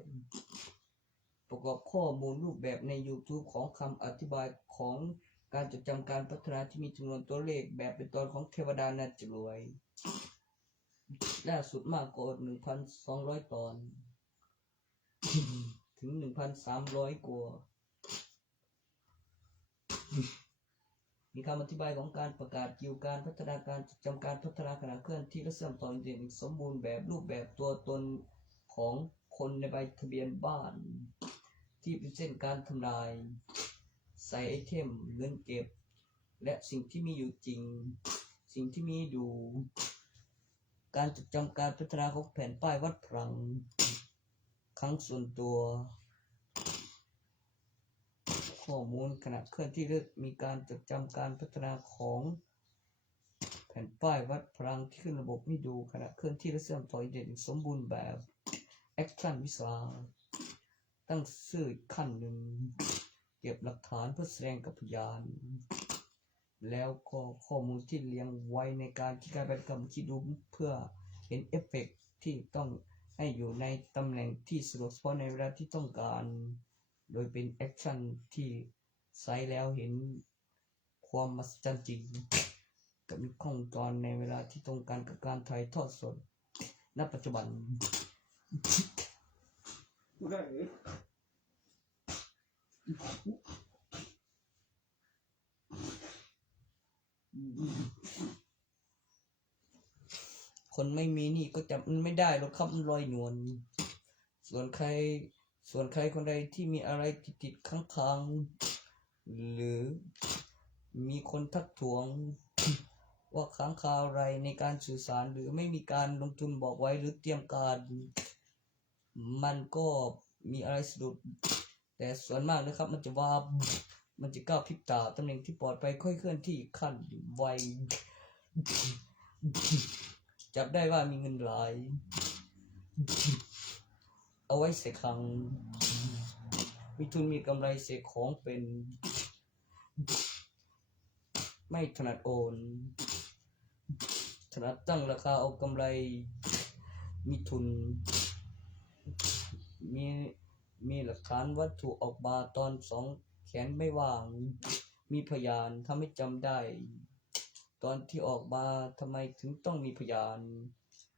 ประกอบข้อมูลรูปแบบใน YouTube ของคำอธิบายของการจดจำการพัฒนาที่มีจำนวนตัวเลขแบบเป็นตอนของเทวดาน่าจะรวยล่าสุดมากกว่า 1,200 ตอน ถึง 1,300 กว่ามีคำอธิบายของการประกาศเกี่ยวกับการพัฒนาการจำการพัฒนาขณะเคลื่อนที่และเชื่อมต่ออินเทอร์เน็ตสมบูรณ์แบบรูปแบบตัวตนของคนในใบทะเบียนบ้านที่เป็นเส้นการทำลายใส่ไอเทมเงินเก็บและสิ่งที่มีอยู่จริงสิ่งที่มีดูการจดจำการพัฒนาของแผ่นป้ายวัดพลังครั้งส่วนตัวข้อมูลขณะเคลื่อนที่เลือกมีการจดจำการพัฒนาของแผ่นป้ายวัดพลังที่ขึ้นระบบให้ดูขณะเคลื่อนที่และเชื่อมต่ออินเทอร์เน็ตสมบูรณ์แบบแอคชั่นวิสาตั้งชื่อขั้นหนึ่งเก็บหลักฐานเพื่อแสดงกับพยานแล้วก็ข้อมูลที่เรียงไว้ในการที่การเป็นกรรมคิดดูเพื่อเห็นเอฟเฟกต์ที่ต้องให้อยู่ในตำแหน่งที่สะดวกเฉพาะในเวลาที่ต้องการโดยเป็นแอคชั่นที่ใช้แล้วเห็นความมหัศจรรย์จริงกับมีข้องจรในเวลาที่ตรงกันกับการถ่ายทอดสดณปัจจุบันคนไม่มีนี่ก็จับมันไม่ได้หรอกครับมันลอยนวลส่วนใครคนใดที่มีอะไรติดค้างหรือมีคนทักท้วงว่าค้างคาอะไรในการสื่อสารหรือไม่มีการลงทุนบอกไว้หรือเตรียมการ มันก็มีอะไรสะดุดแต่ส่วนมากนะครับมันจะวาบมันจะก้าวพริบตาตำแหน่งที่ปลอดภัยค่อยเคลื่อนที่ขั้นไวจับได้ว่ามีเงินหลายเอาไว้ใส่คลังมีทุนมีกำไรเสียของเป็นไม่ถนัดโอนถนัดตั้งราคาเอากำไรมีทุนมีมีหลักฐานวัตถุออกมาตอนสองแขนไม่ว่างมีพยานทำให้จำได้ตอนที่ออกมาทำไมถึงต้องมีพยาน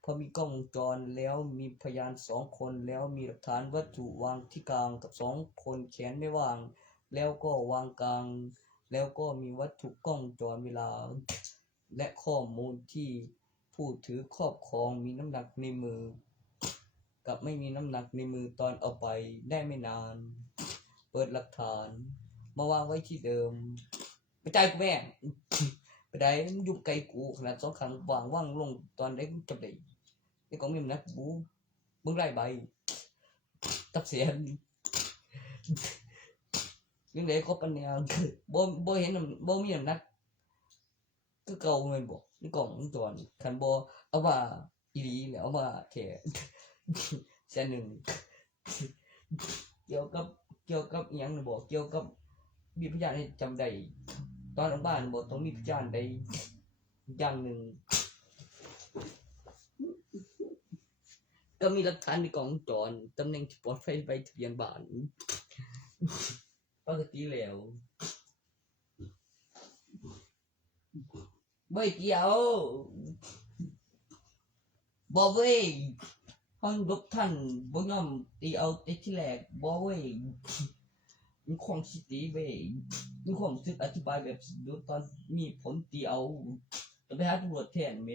เพราะมีกล้องวงจรแล้วมีพยาน2 คนแล้วมีหลักฐานวัตถุวางที่กลางกับ2 คนแขนไม่ว่างแล้วก็วางกลางแล้วก็มีวัตถุกล้องวงจรเวลาและข้อมูลที่ผู้ถือครอบครองมีน้ำหนักในมือกับไม่มีน้ำหนักในมือตอนเอาไปได้ไม่นานเปิดหลักฐานมาวางไว้ที่เดิมไปใจกูแม่ไปได้มันยุบไกลกูขนาด2 ครั้งวางว่างลงตอนได้กูจับได้ไอ้ของมีน้ำหนักบูมึงไล่ใบตับเสียยังไงเขาปัญญาบ่เห็นบ่มีน้ำหนักคือเก่าเงินบ่นี่กล่องวงจรคันบ่เอาว่าอีหลีแล้วเอาว่าแค่เส้นหนึ่งเกี่ยวกับอหยังบอกเกี่ยวกับมีพยานให้จำได้ตอนออกบ้านบอกต้องมีพยานใดอย่างหนึ่งก็มีหลักฐานในกล่องวงจรตำแหน่งที่ปลอดภัยใบทะเบียนบ้านปกติแล้วไม่เกี่ยวบ่เว้ยห้องยกท่านบ่ยอมตีเอาแต่ที่แรกบ่เว้ยมีความคิดดีเว้ยมีความรู้สึกอธิบายแบบดูตอนมีผมตีเอาจะไปหาตำรวจแทนแหม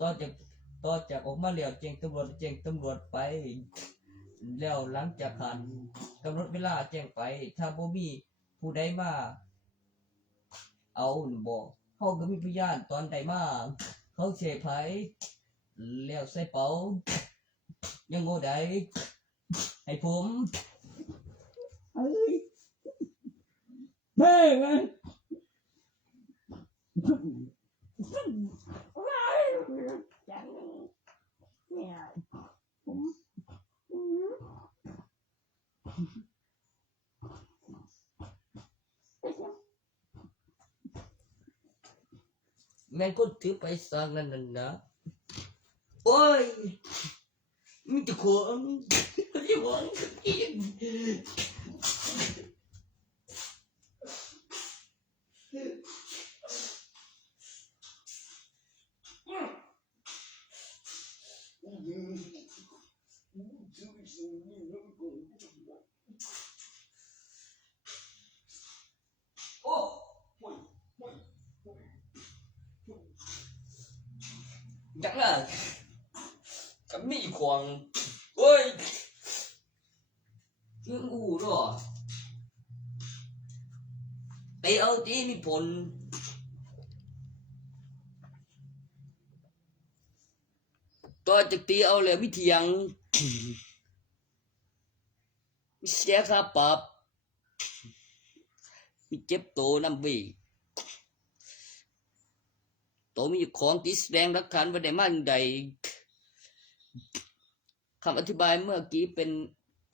ตอนจากออกมาแล้วแจ้งตำรวจไปแล้วหลังจากหันกำหนดเวลาแจ้งไปถ้าบ่มีผู้ใดมาเอาบ่เฮาก็มีพยานตอนใดมาเขาเสพไผแล้วใส่เป๋ายังโง่ใดให้ผมเฮ้ยแม่ไงแม่งก็ถือไปสร้างนั่นนะโอ้ยมันจะขวางจะขวางกินโอ้จังล่ะกับมีขวางโอ้ยยังอู่หรอไปเอาที่มีผลต่อจากตีเอาแล้ววิธียังมีเสียค่าปรับมีเจ็บโตน้ำบีโตมีของที่แสดงหลักฐานว่าได้มาใดคำอธิบายเมื่อกี้เป็น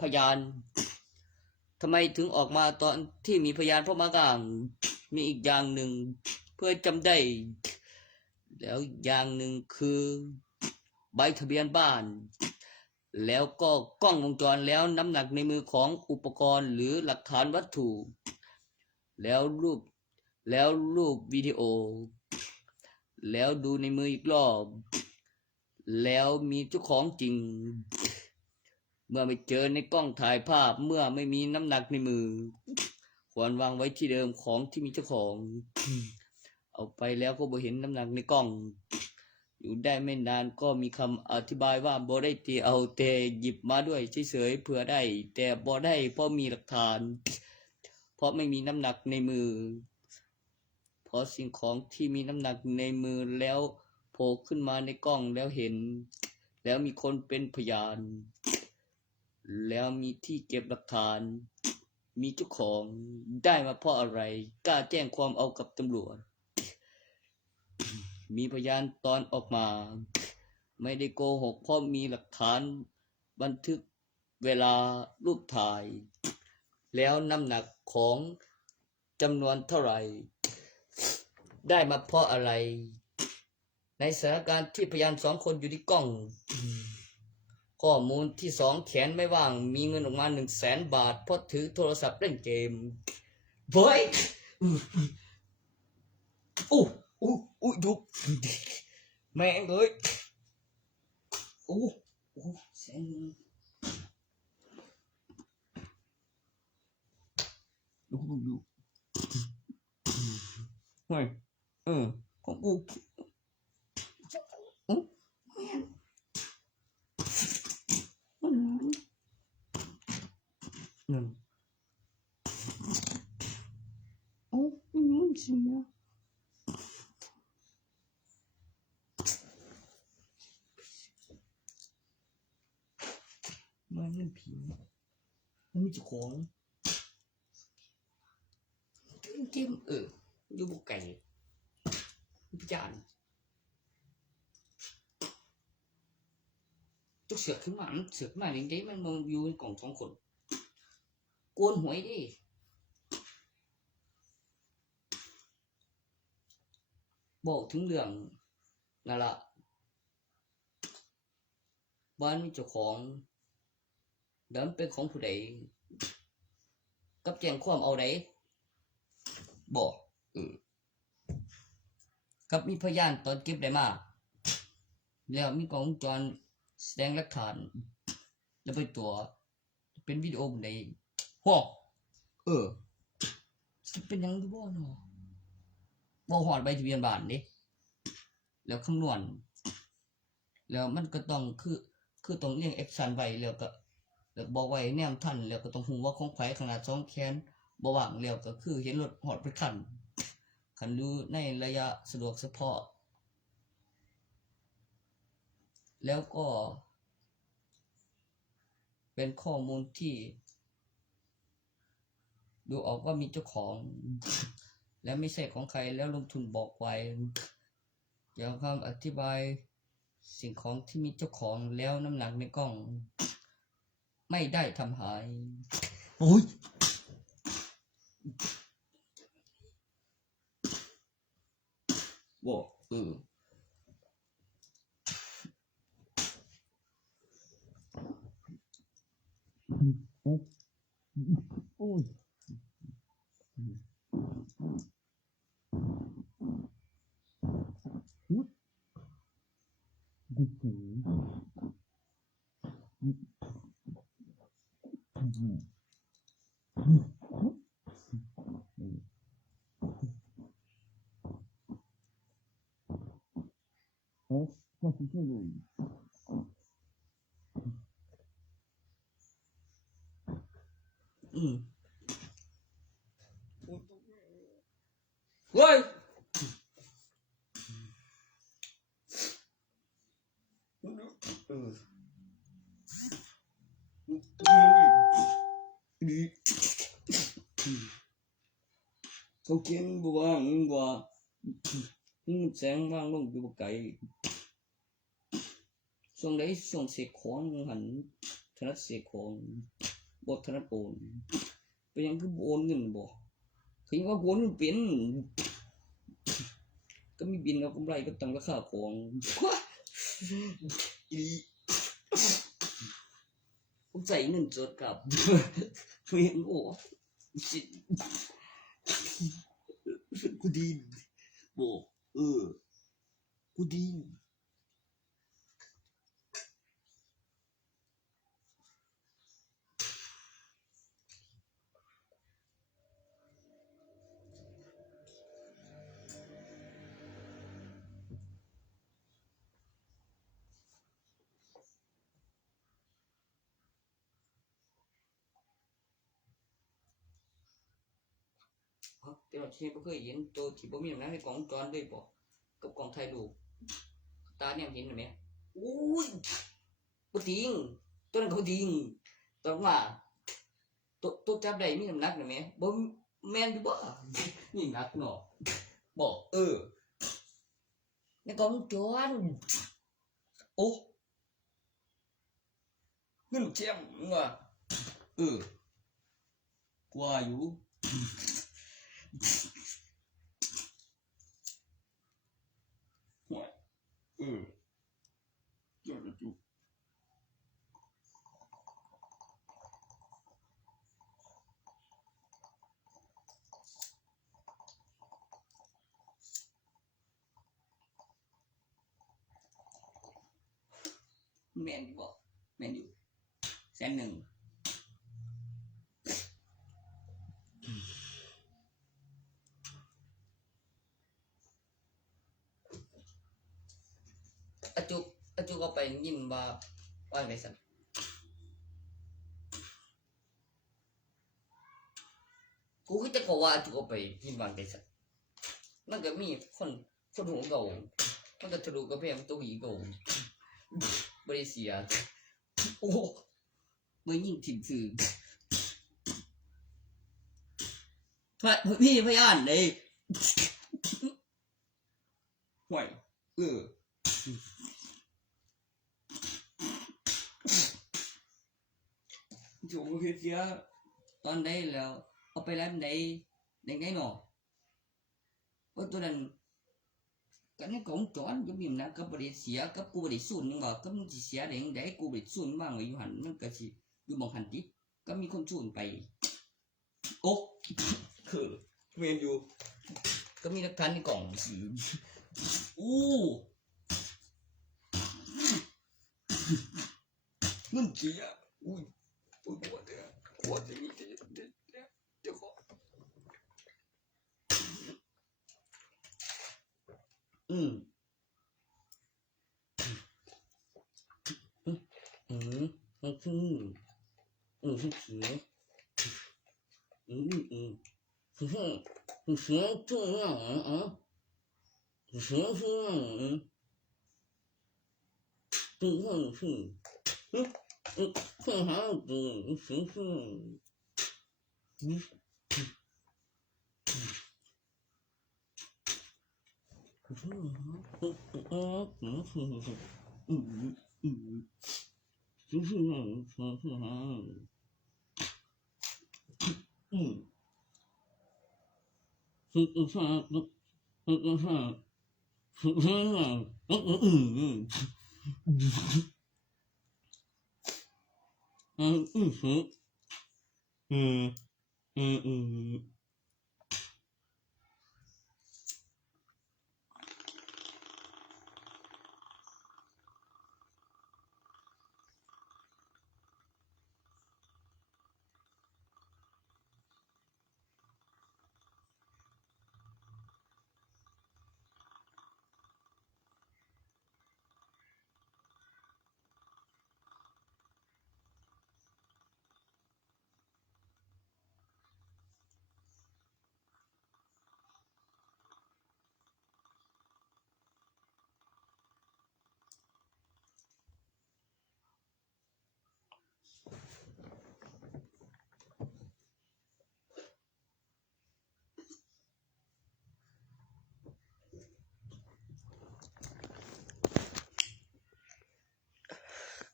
พยานทำไมถึงออกมาตอนที่มีพยานเข้ามากลางมีอีกอย่างหนึ่งเพื่อจำได้แล้วอย่างหนึ่งคือใบทะเบียนบ้านแล้วก็กล้องวงจรแล้วน้ำหนักในมือของอุปกรณ์หรือหลักฐานวัตถุแล้วรูปวิดีโอแล้วดูในมืออีกรอบแล้วมีเจ้าของจริงเมื่อไม่เจอในกล้องถ่ายภาพเมื่อไม่มีน้ำหนักในมือควรวางไว้ที่เดิมของที่มีเจ้าของเอาไปแล้วก็บ่เห็นน้ำหนักในกล้องอยู่ได้ไม่นานก็มีคำอธิบายว่าบ่ได้ตีเอาแต่หยิบมาด้วยเฉยๆเพื่อได้แต่บ่ได้เพราะมีหลักฐานเพราะไม่มีน้ำหนักในมือเพราะสิ่งของที่มีน้ำหนักในมือแล้วโผล่ขึ้นมาในกล้องแล้วเห็นแล้วมีคนเป็นพยาน แล้วมีที่เก็บหลักฐาน มีเจ้าของได้มาเพราะอะไรกล้าแจ้งความเอากับตำรวจ มีพยานตอนออกมา ไม่ได้โกหกเพราะมีหลักฐานบันทึกเวลารูปถ่าย แล้วน้ำหนักของจำนวนเท่าไหร่ ได้มาเพราะอะไร ในสถานการณ์ที่พยาน2 คนอยู่ที่กล้อง ข้อมูลที่2แขนไม่ว่างมีเงินออกมา100,000 บาทเพราะถือโทรศัพท์เล่นเกมเฮ้ยอู้ยุบแม่งเลยอู้แสงดูเฮ้ยของกูนั่นจริงนะมันผีมันมีเจ้าของเกมอยู่บุกไก่พิจารณ์ตัวเสือกขึ้นมาเสือกมาอย่างนี้มันมองอยู่ในกล่อง2 คนกวนหวยดิบอกถึงเรื่องนั่นละบ้านมีเจ้าของเดิมเป็นของผู้ใดกับแจ้งความเอาใดบอกกับมีพยานตอนเก็บได้มาแล้วมีกล้องวงจรแสดงหลักฐานแล้วไปตัวเป็นวิดีโอในห้องสิเป็นยังที่บ่เนาะบ่หอดใบทะเบียนบ้านดิแล้วคำนวณแล้วมันก็ต้องคือต้องเรียงเอ็กซันไว้แล้วก็บอกไว้แนมทันแล้วก็ต้องฮู้ว่าของไผขนาด2 แขนบ่ว่างแล้วก็คือเห็นรถหอดไปคันดูในระยะสะดวกเฉพาะแล้วก็เป็นข้อมูลที่ดูออกว่ามีเจ้าของและไม่ใช่ของใครแล้วลงทุนบอกไว้อย่างคำอธิบายสิ่งของที่มีเจ้าของแล้วน้ำหนักในกล้องไม่ได้ทำหายโอ้ยบอกโอ้ยเฮ้ยเขาเขียนบอกว่าแสงว่างลงอยู่บกไก่ช่วงไหนช่วงเสกของหันถนัดเสกของบทถนัดโอนเป็นยังคือโอนเงินบ่คือว่าโอนเปลี่ยนก็มีบินเอากำไรก็ตั้งราคาของผมใส่เงินสดกับเมียนโอ้ชิกูดีบอกกูดีแต่ว่าที่บ่เคยเห็นตัวที่บ่มีน้ำหนักในกล่องจอนด้วยบ่กับกล่องถ่ายรูปตาเนี่ยเห็นไหมโอ้ยบ่จริงตัวนั้นก็บ่จริง ตอนว่าตัวจับได้มีน้ำหนักน่ะแม่บ่แม่นอยู่บ่นี่หนักเนาะบ่ในกล้องจรโอ้เงินแชมป์ว่ะกว่าอยู่เจ้าจุแม่นอยู่บ่แม่นอยู่100,000อาจุก็ไปยินว่าไงซั่นกูก็จะก็ว่าอาจุก็ไปยินว่าไงซั่นมันก็มีคนหูเก่ามันก็ทะลุกระแพงตัวอีเก่าบ่ได้เสียโอ้บ่ยิงถิ่มซื่อพี่พยานเลยห่วยจูเฮ็ดเสียตอนใดแล้วเอาไปร้านใดได้ไงเนาะว่าตัวนั้นกันในของจอนก็มีนะก็บ่ได้เสียกับกูบ่ได้สูญจังว่าก็มึงสิเสียได้จังได๋กูบ่ได้สูญวางไว้อยู่หั่นมันก็สิอยู่หม้องหั่นติก็มีคนสูญไปโอ้คือแม่นอยู่ก็มีหลักฐานในกล่องมันเสียอุ้ยปวดเนี่ยปวดอย่างนี้เดี๋ยวขอ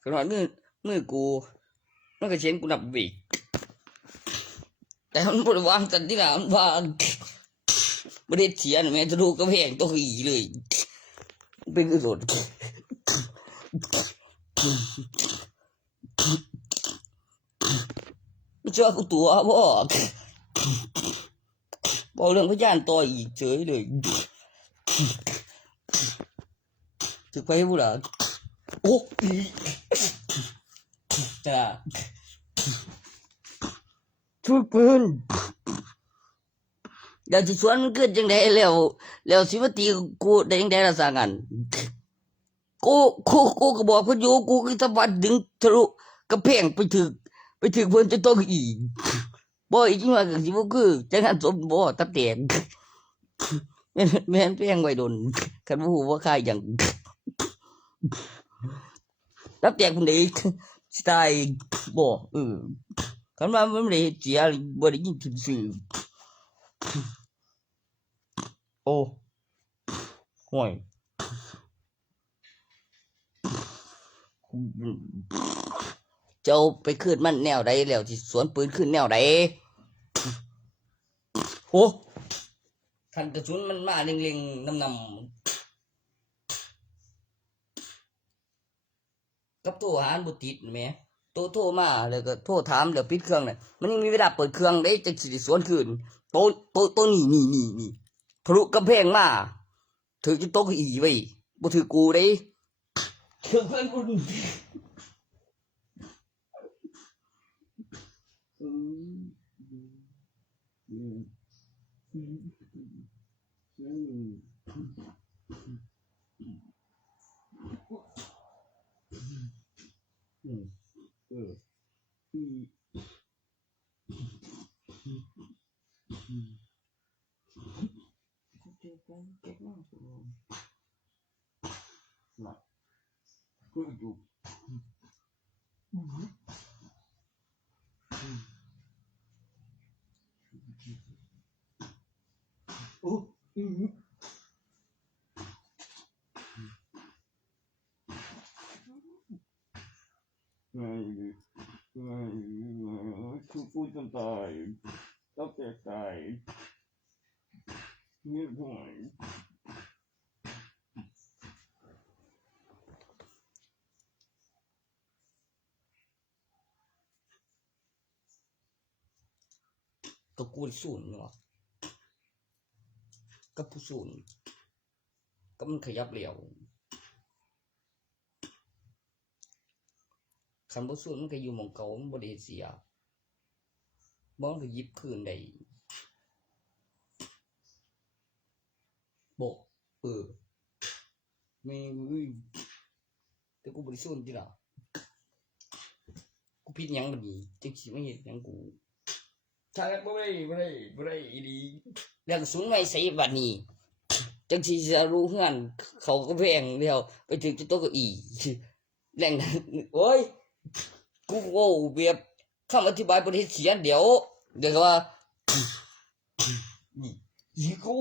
ขนาดมือกูมันก็เช่นกูนับวิกแต่มันบ่ได้วางกันที่น่ะมันวางบ่ได้เสียน่ะแม่ทะลุกระแพงตัวอีเลยเป็นกระโดดไม่ชอบกูตัวบ่เรื่องพยานต่ออีกเฉยเลยถึกไปบ่ล่ะโอ้จ้าช่วยปืนเดี๋ยวสิสวนมันเกิดจังได๋แล้วสิมาตีกูได้จังได๋ล่ะซะงั้นกูก็บอกเพิ่นอยู่กูคือสะบัดดึงทะลุกระแพงไปถึกเพิ่นจะต้องอีกบ่อีกจังว่าก็สิบ่คือจังนั้นสมบ่ตับแตกแม่นแพงไว้ดนคันบ่ฮู้ว่าค่ายหยังตับแตกพุ่นเด้ สิตายบ่คันว่ามันบ่ได้เฮ็ดเสียบ่ได้ยินซื่อๆโอ้ห่วยเจ้าไปคืนมันแนวใดแล้วสิสวนปืนคืนแนวใดโอ้คันกระสุนมันมาเล็งๆนำกับโทรหาบ่ติดแหมโทรมาแล้วก็โทรถามแล้วปิดเครื่องน่ะมันยังมีเวลาเปิดเครื่องได้จังสิได้สวนคืนโตนี่ทะลุกำแพงมาถือจะตกอีไว้บ่ถือกูเด้ถือเพื่อนกูคือกูจะตายต้องตายนี่ห่วยก็กูสูนเนาะก็ผู้สูนก็มันขยับเหลียวคันบ่สูนมันก็อยู่หม้องเก่ามันบ่ได้เสียบ่มันก็หยิบคืนได้บ่แม่งเอ้ยแต่กูบ่ได้สูนติล่ะกูผิดหยังบัดนี้จังสิมาเฮ็ดหยังกูถ้าแล้วบ่ได้อีหลีแล้วกระสุนไว้ใส่บัดนี้จังสิจะรู้เฮือนเขาก็แพงแล้วไปถึงจะโต๊ะเก้าอี้แรงนั้นโอ้ยกูโว้แบบคำอธิบายบ่ได้เสียเดี๋ยวก็ว่านี่กู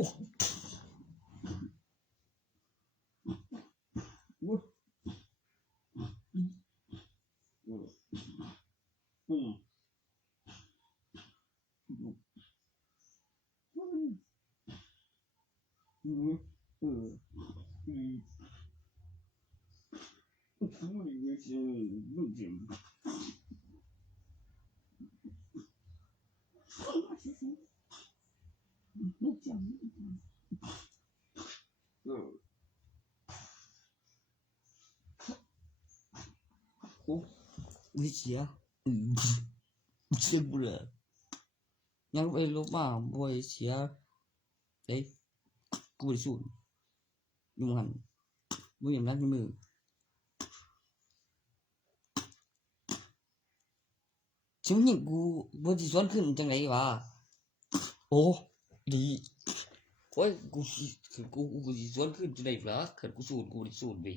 วิเชียเสียบุระยังไปลบมาบ่อยเสียเอ้ยกูบ่ได้สูนอยู่หั่นบ่อย่างนั้นมือชิมนี่กูบ่สิสวนขึ้นจังได๋วะโอ้ดีโอ้ยกูสิสวนขึ้นจังได๋วะคันกูสูนกูบ่ได้สูนไป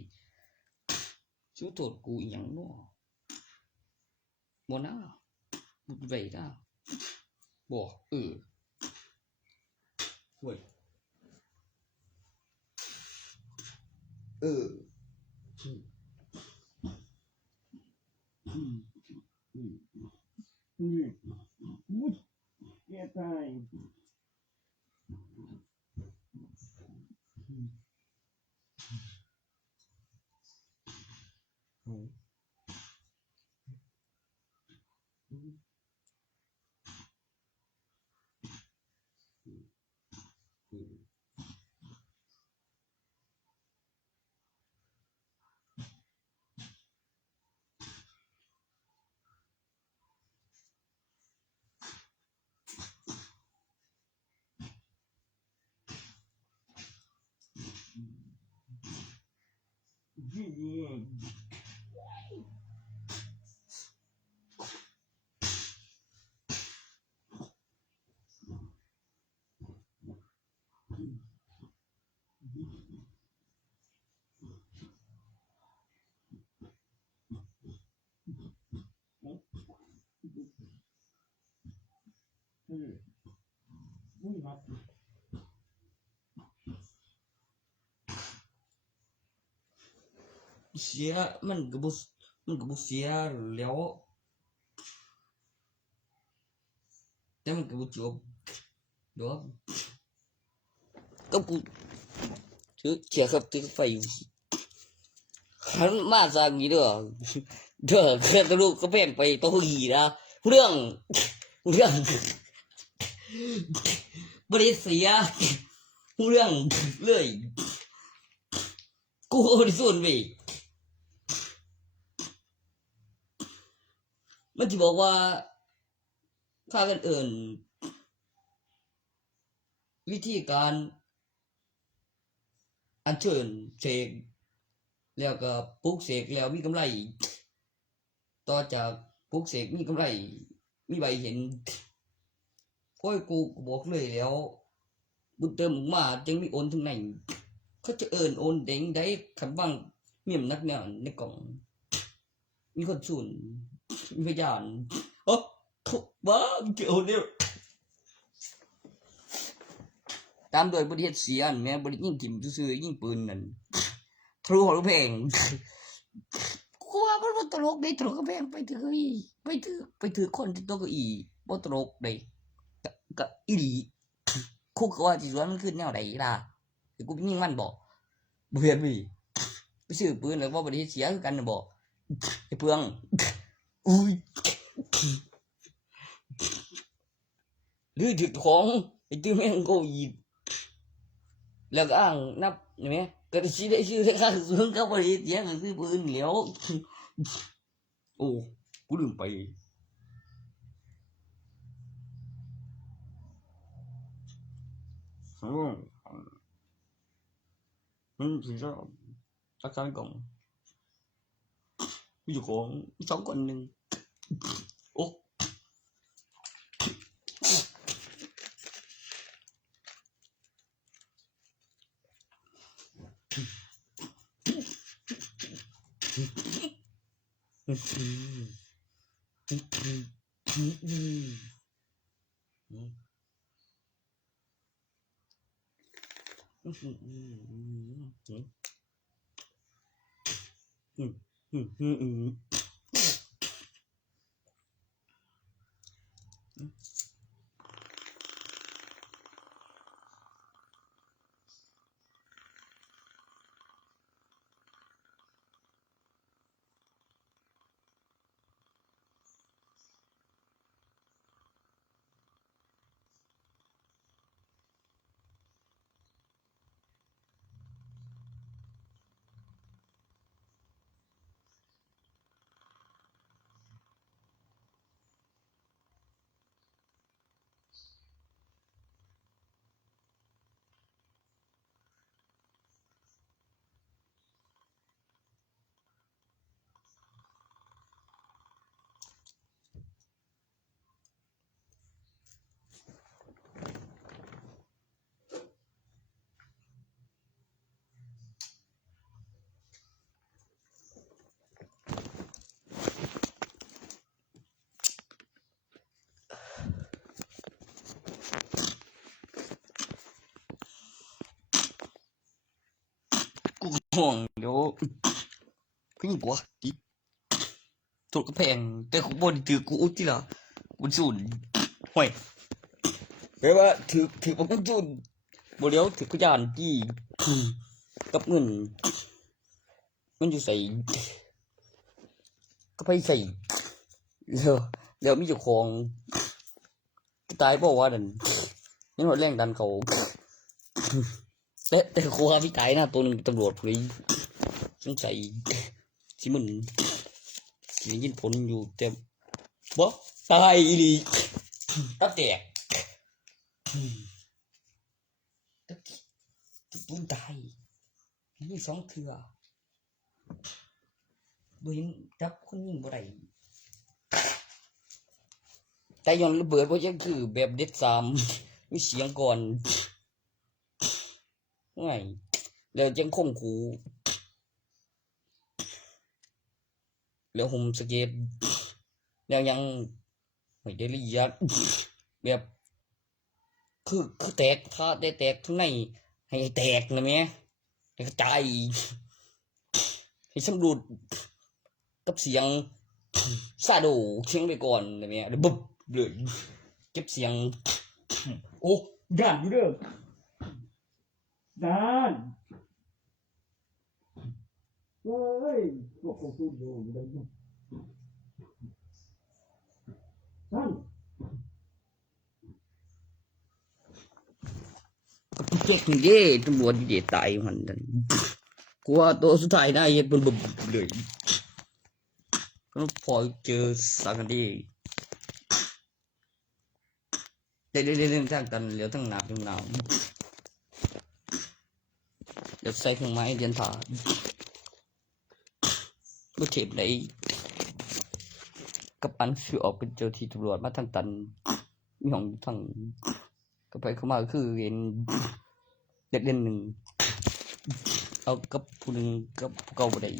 สิโทษกูอีหยังเนาะบ่นะบ่ได้นะบ่โว้ยแกตาย ครับเสียมันก็บ่เสียแล้วแต่มันก็บ่จบดอกก็กูถือเขียครับถือไฟหันมาซะงี้เด้อแค่ตะลุกก็แพงไปตัวอีนะเรื่องบ่ได้เสียเรื่องเลยกูก็บ่ได้สนเว้ยมันสิบอกว่าพากันเอิ้นวิธีการอัญเชิญเสกแล้วก็ปลุกเสกแล้วมีกำไรต่อจากปลุกเสกมีกำไรมีใบเห็นโอ้ยกูบอกเลยแล้วบุญเติมมาจึงมีโอนถึงไหนเขาจะเอิ้นโอนเด้งได้คันบังมีอำนักแนวในกล่องมีคนสูนมีพยานโอ้ทุกบ้าเกี่ยวเนี่ยตามโดยบริเหตุเสียนแม่บริยิงถิ่มซื่อๆยิงปืนนั่นทะลุหัวแพงกูว่ามันบ่ตลกได้ตลกกระแพงไปถือไปถือคนที่โต๊ะเก้าอี้บ่ตลกได้ก็อีหลีคุกก็ว่าสิสวนมันขึ้นแนวใดล่ะแต่กูไปยิงมันบ่เห็นมีไปซื้อปืนแล้วบ่บริเหตุเสียคือกันน่ะบ่ไอ้เปลืองอุ้ยหรือถือของไอ้ตื้อแม่งก็อีกแล้วก็อ้างนับเห็นไหมก็ได้ชื่อค่าซื้อเขาบริเสียก็ซื้อปืนแล้วโอ้กูลืมไปมันถือว่ารักษาก่อนมีอยู่ของสองคนหนึ่งโอ้กูห่วงเดี๋ยวพี่กว่าดิถูกกระแพงแต่กูบอดีถือกูอุที่ละกูสูนห่วยแปลว่าถือผมสูนบ่เดี๋ยวถือพยานที่กับเงินมันอยู่ใส่ก็ไปใส่แล้วมีเจ้าของตายบอกว่านั่นยังหดแรงดันเขาแต่ครัวพี่ตายนะตัวหนึ่งตำรวจเลยสงสัยที่มันได้ยินผลอยู่แต่บ่ตายอีหลีตับแตกตุ้นตายมีสองเถื่อบ่เห็นจับคนยิงบ่ได้แต่ย้อนระเบิดบ่ยังคือแบบเด็ดสามมีเสียงก่อนง่ายแล้วยังคงคูแล้วผมสเก็ตแล้วยังไม่ได้ละเอียดแบบ คือแตกถ้าได้แตกข้างในให้แตกนะแม่ให้กระจายให้สำรวจกับเสียงซาโดเสียงไปก่อนนะแม่แล้วบึบเลยเก็บเสียงโอ้ย่านอยู่เด้อด้านเฮ้ยพวกเขาสู้อยู่ด้านนั่นเจ๊กนี่เด้ตำรวจเด็ดตายมันนั่นกลัวตัวสุดท้ายได้บึบเลยก็พอเจอสักกันดีเล่นทางกันเหลือทั้งหนาทั้งหนาวเดี๋ยวใส่เครื่องไม้เดียนผ่าลูกเข็บได้กับปันฟิวออกเป็นเจ้าที่ตำรวจมาทางตันมีของทางก็ไปเข้ามาคือเห็นเล่นหนึ่งเอากับผู้หนึ่งกับผู้เก่าไปได้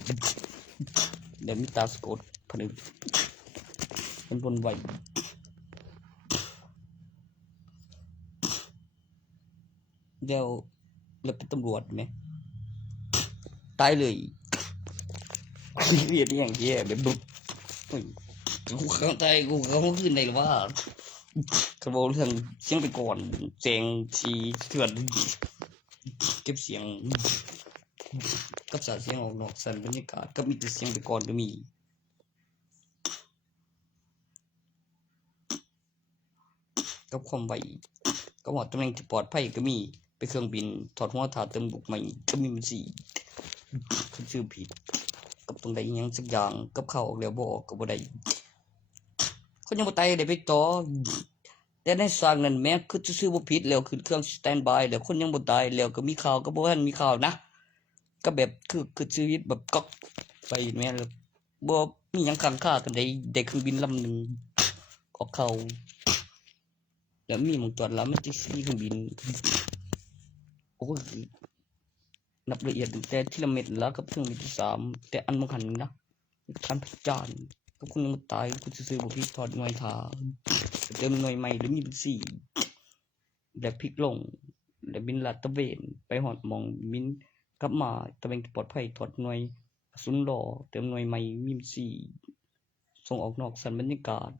เดี๋ยวมีตาสกดผนึกเป็นบนไหวเดี๋ยวเราเป็นตำรวจไหมตายเลยเรียนอย่างเงี้ยแบบบุ๊บกูเข้าใจกูเข้าขึ้นได้หรือว่ากระโดดเรื่องเสียงไปก่อนเสียงชีเถื่อนเก็บเสียงกับสารเสียงออกนอกสันบรรยากาศก็มีแต่เสียงไปก่อนก็มีกับความไวก็หมดตำแหน่งที่ปลอดภัยก็มีไปเครื่องบินถอดหัวถาเติมบุกใหม่ก็มีมันสี่คือชื่อผิดกับตรงใดยังสักอย่างกับเข้าออกแล้วบ่ออกก็บ่ได้คนยังบ่ตายได้ไปต่อแต่ในสร้างนั้นแม้คือซื่อบ่ผิดแล้วขึ้นเครื่องสแตนด์บายแล้วคนยังบ่ตายแล้วก็มีข่าวก็บ่ทันมีข่าวนะก็แบบคือชีวิตแบบก๊อกไปแม่นบ่มีหยังค้างคากันได้เครื่องบินลำนึงออกเข้าแล้วมีหม่องจอดแล้วมันจะมีเครื่องบินโอ้ยนับละเอียดแต่ทีละเม็ดแล้วกับเครื่องบินที่3แต่อันบางหันนะทันพจานกับคนยังบ่ตายกูซื่อๆบ่ผิดถอดหน่วยทาเติมหน่วยใหม่หรือมีเป็น4แล้วพลิกลงแล้วบินลาดตระเวนไปฮอดหม่องบินกลับมาตะเวนปลอดภัยถอดหน่วยกระสุนรอเติมหน่วยใหม่มีเป็น4ส่งออกนอกสันบรรยากาศ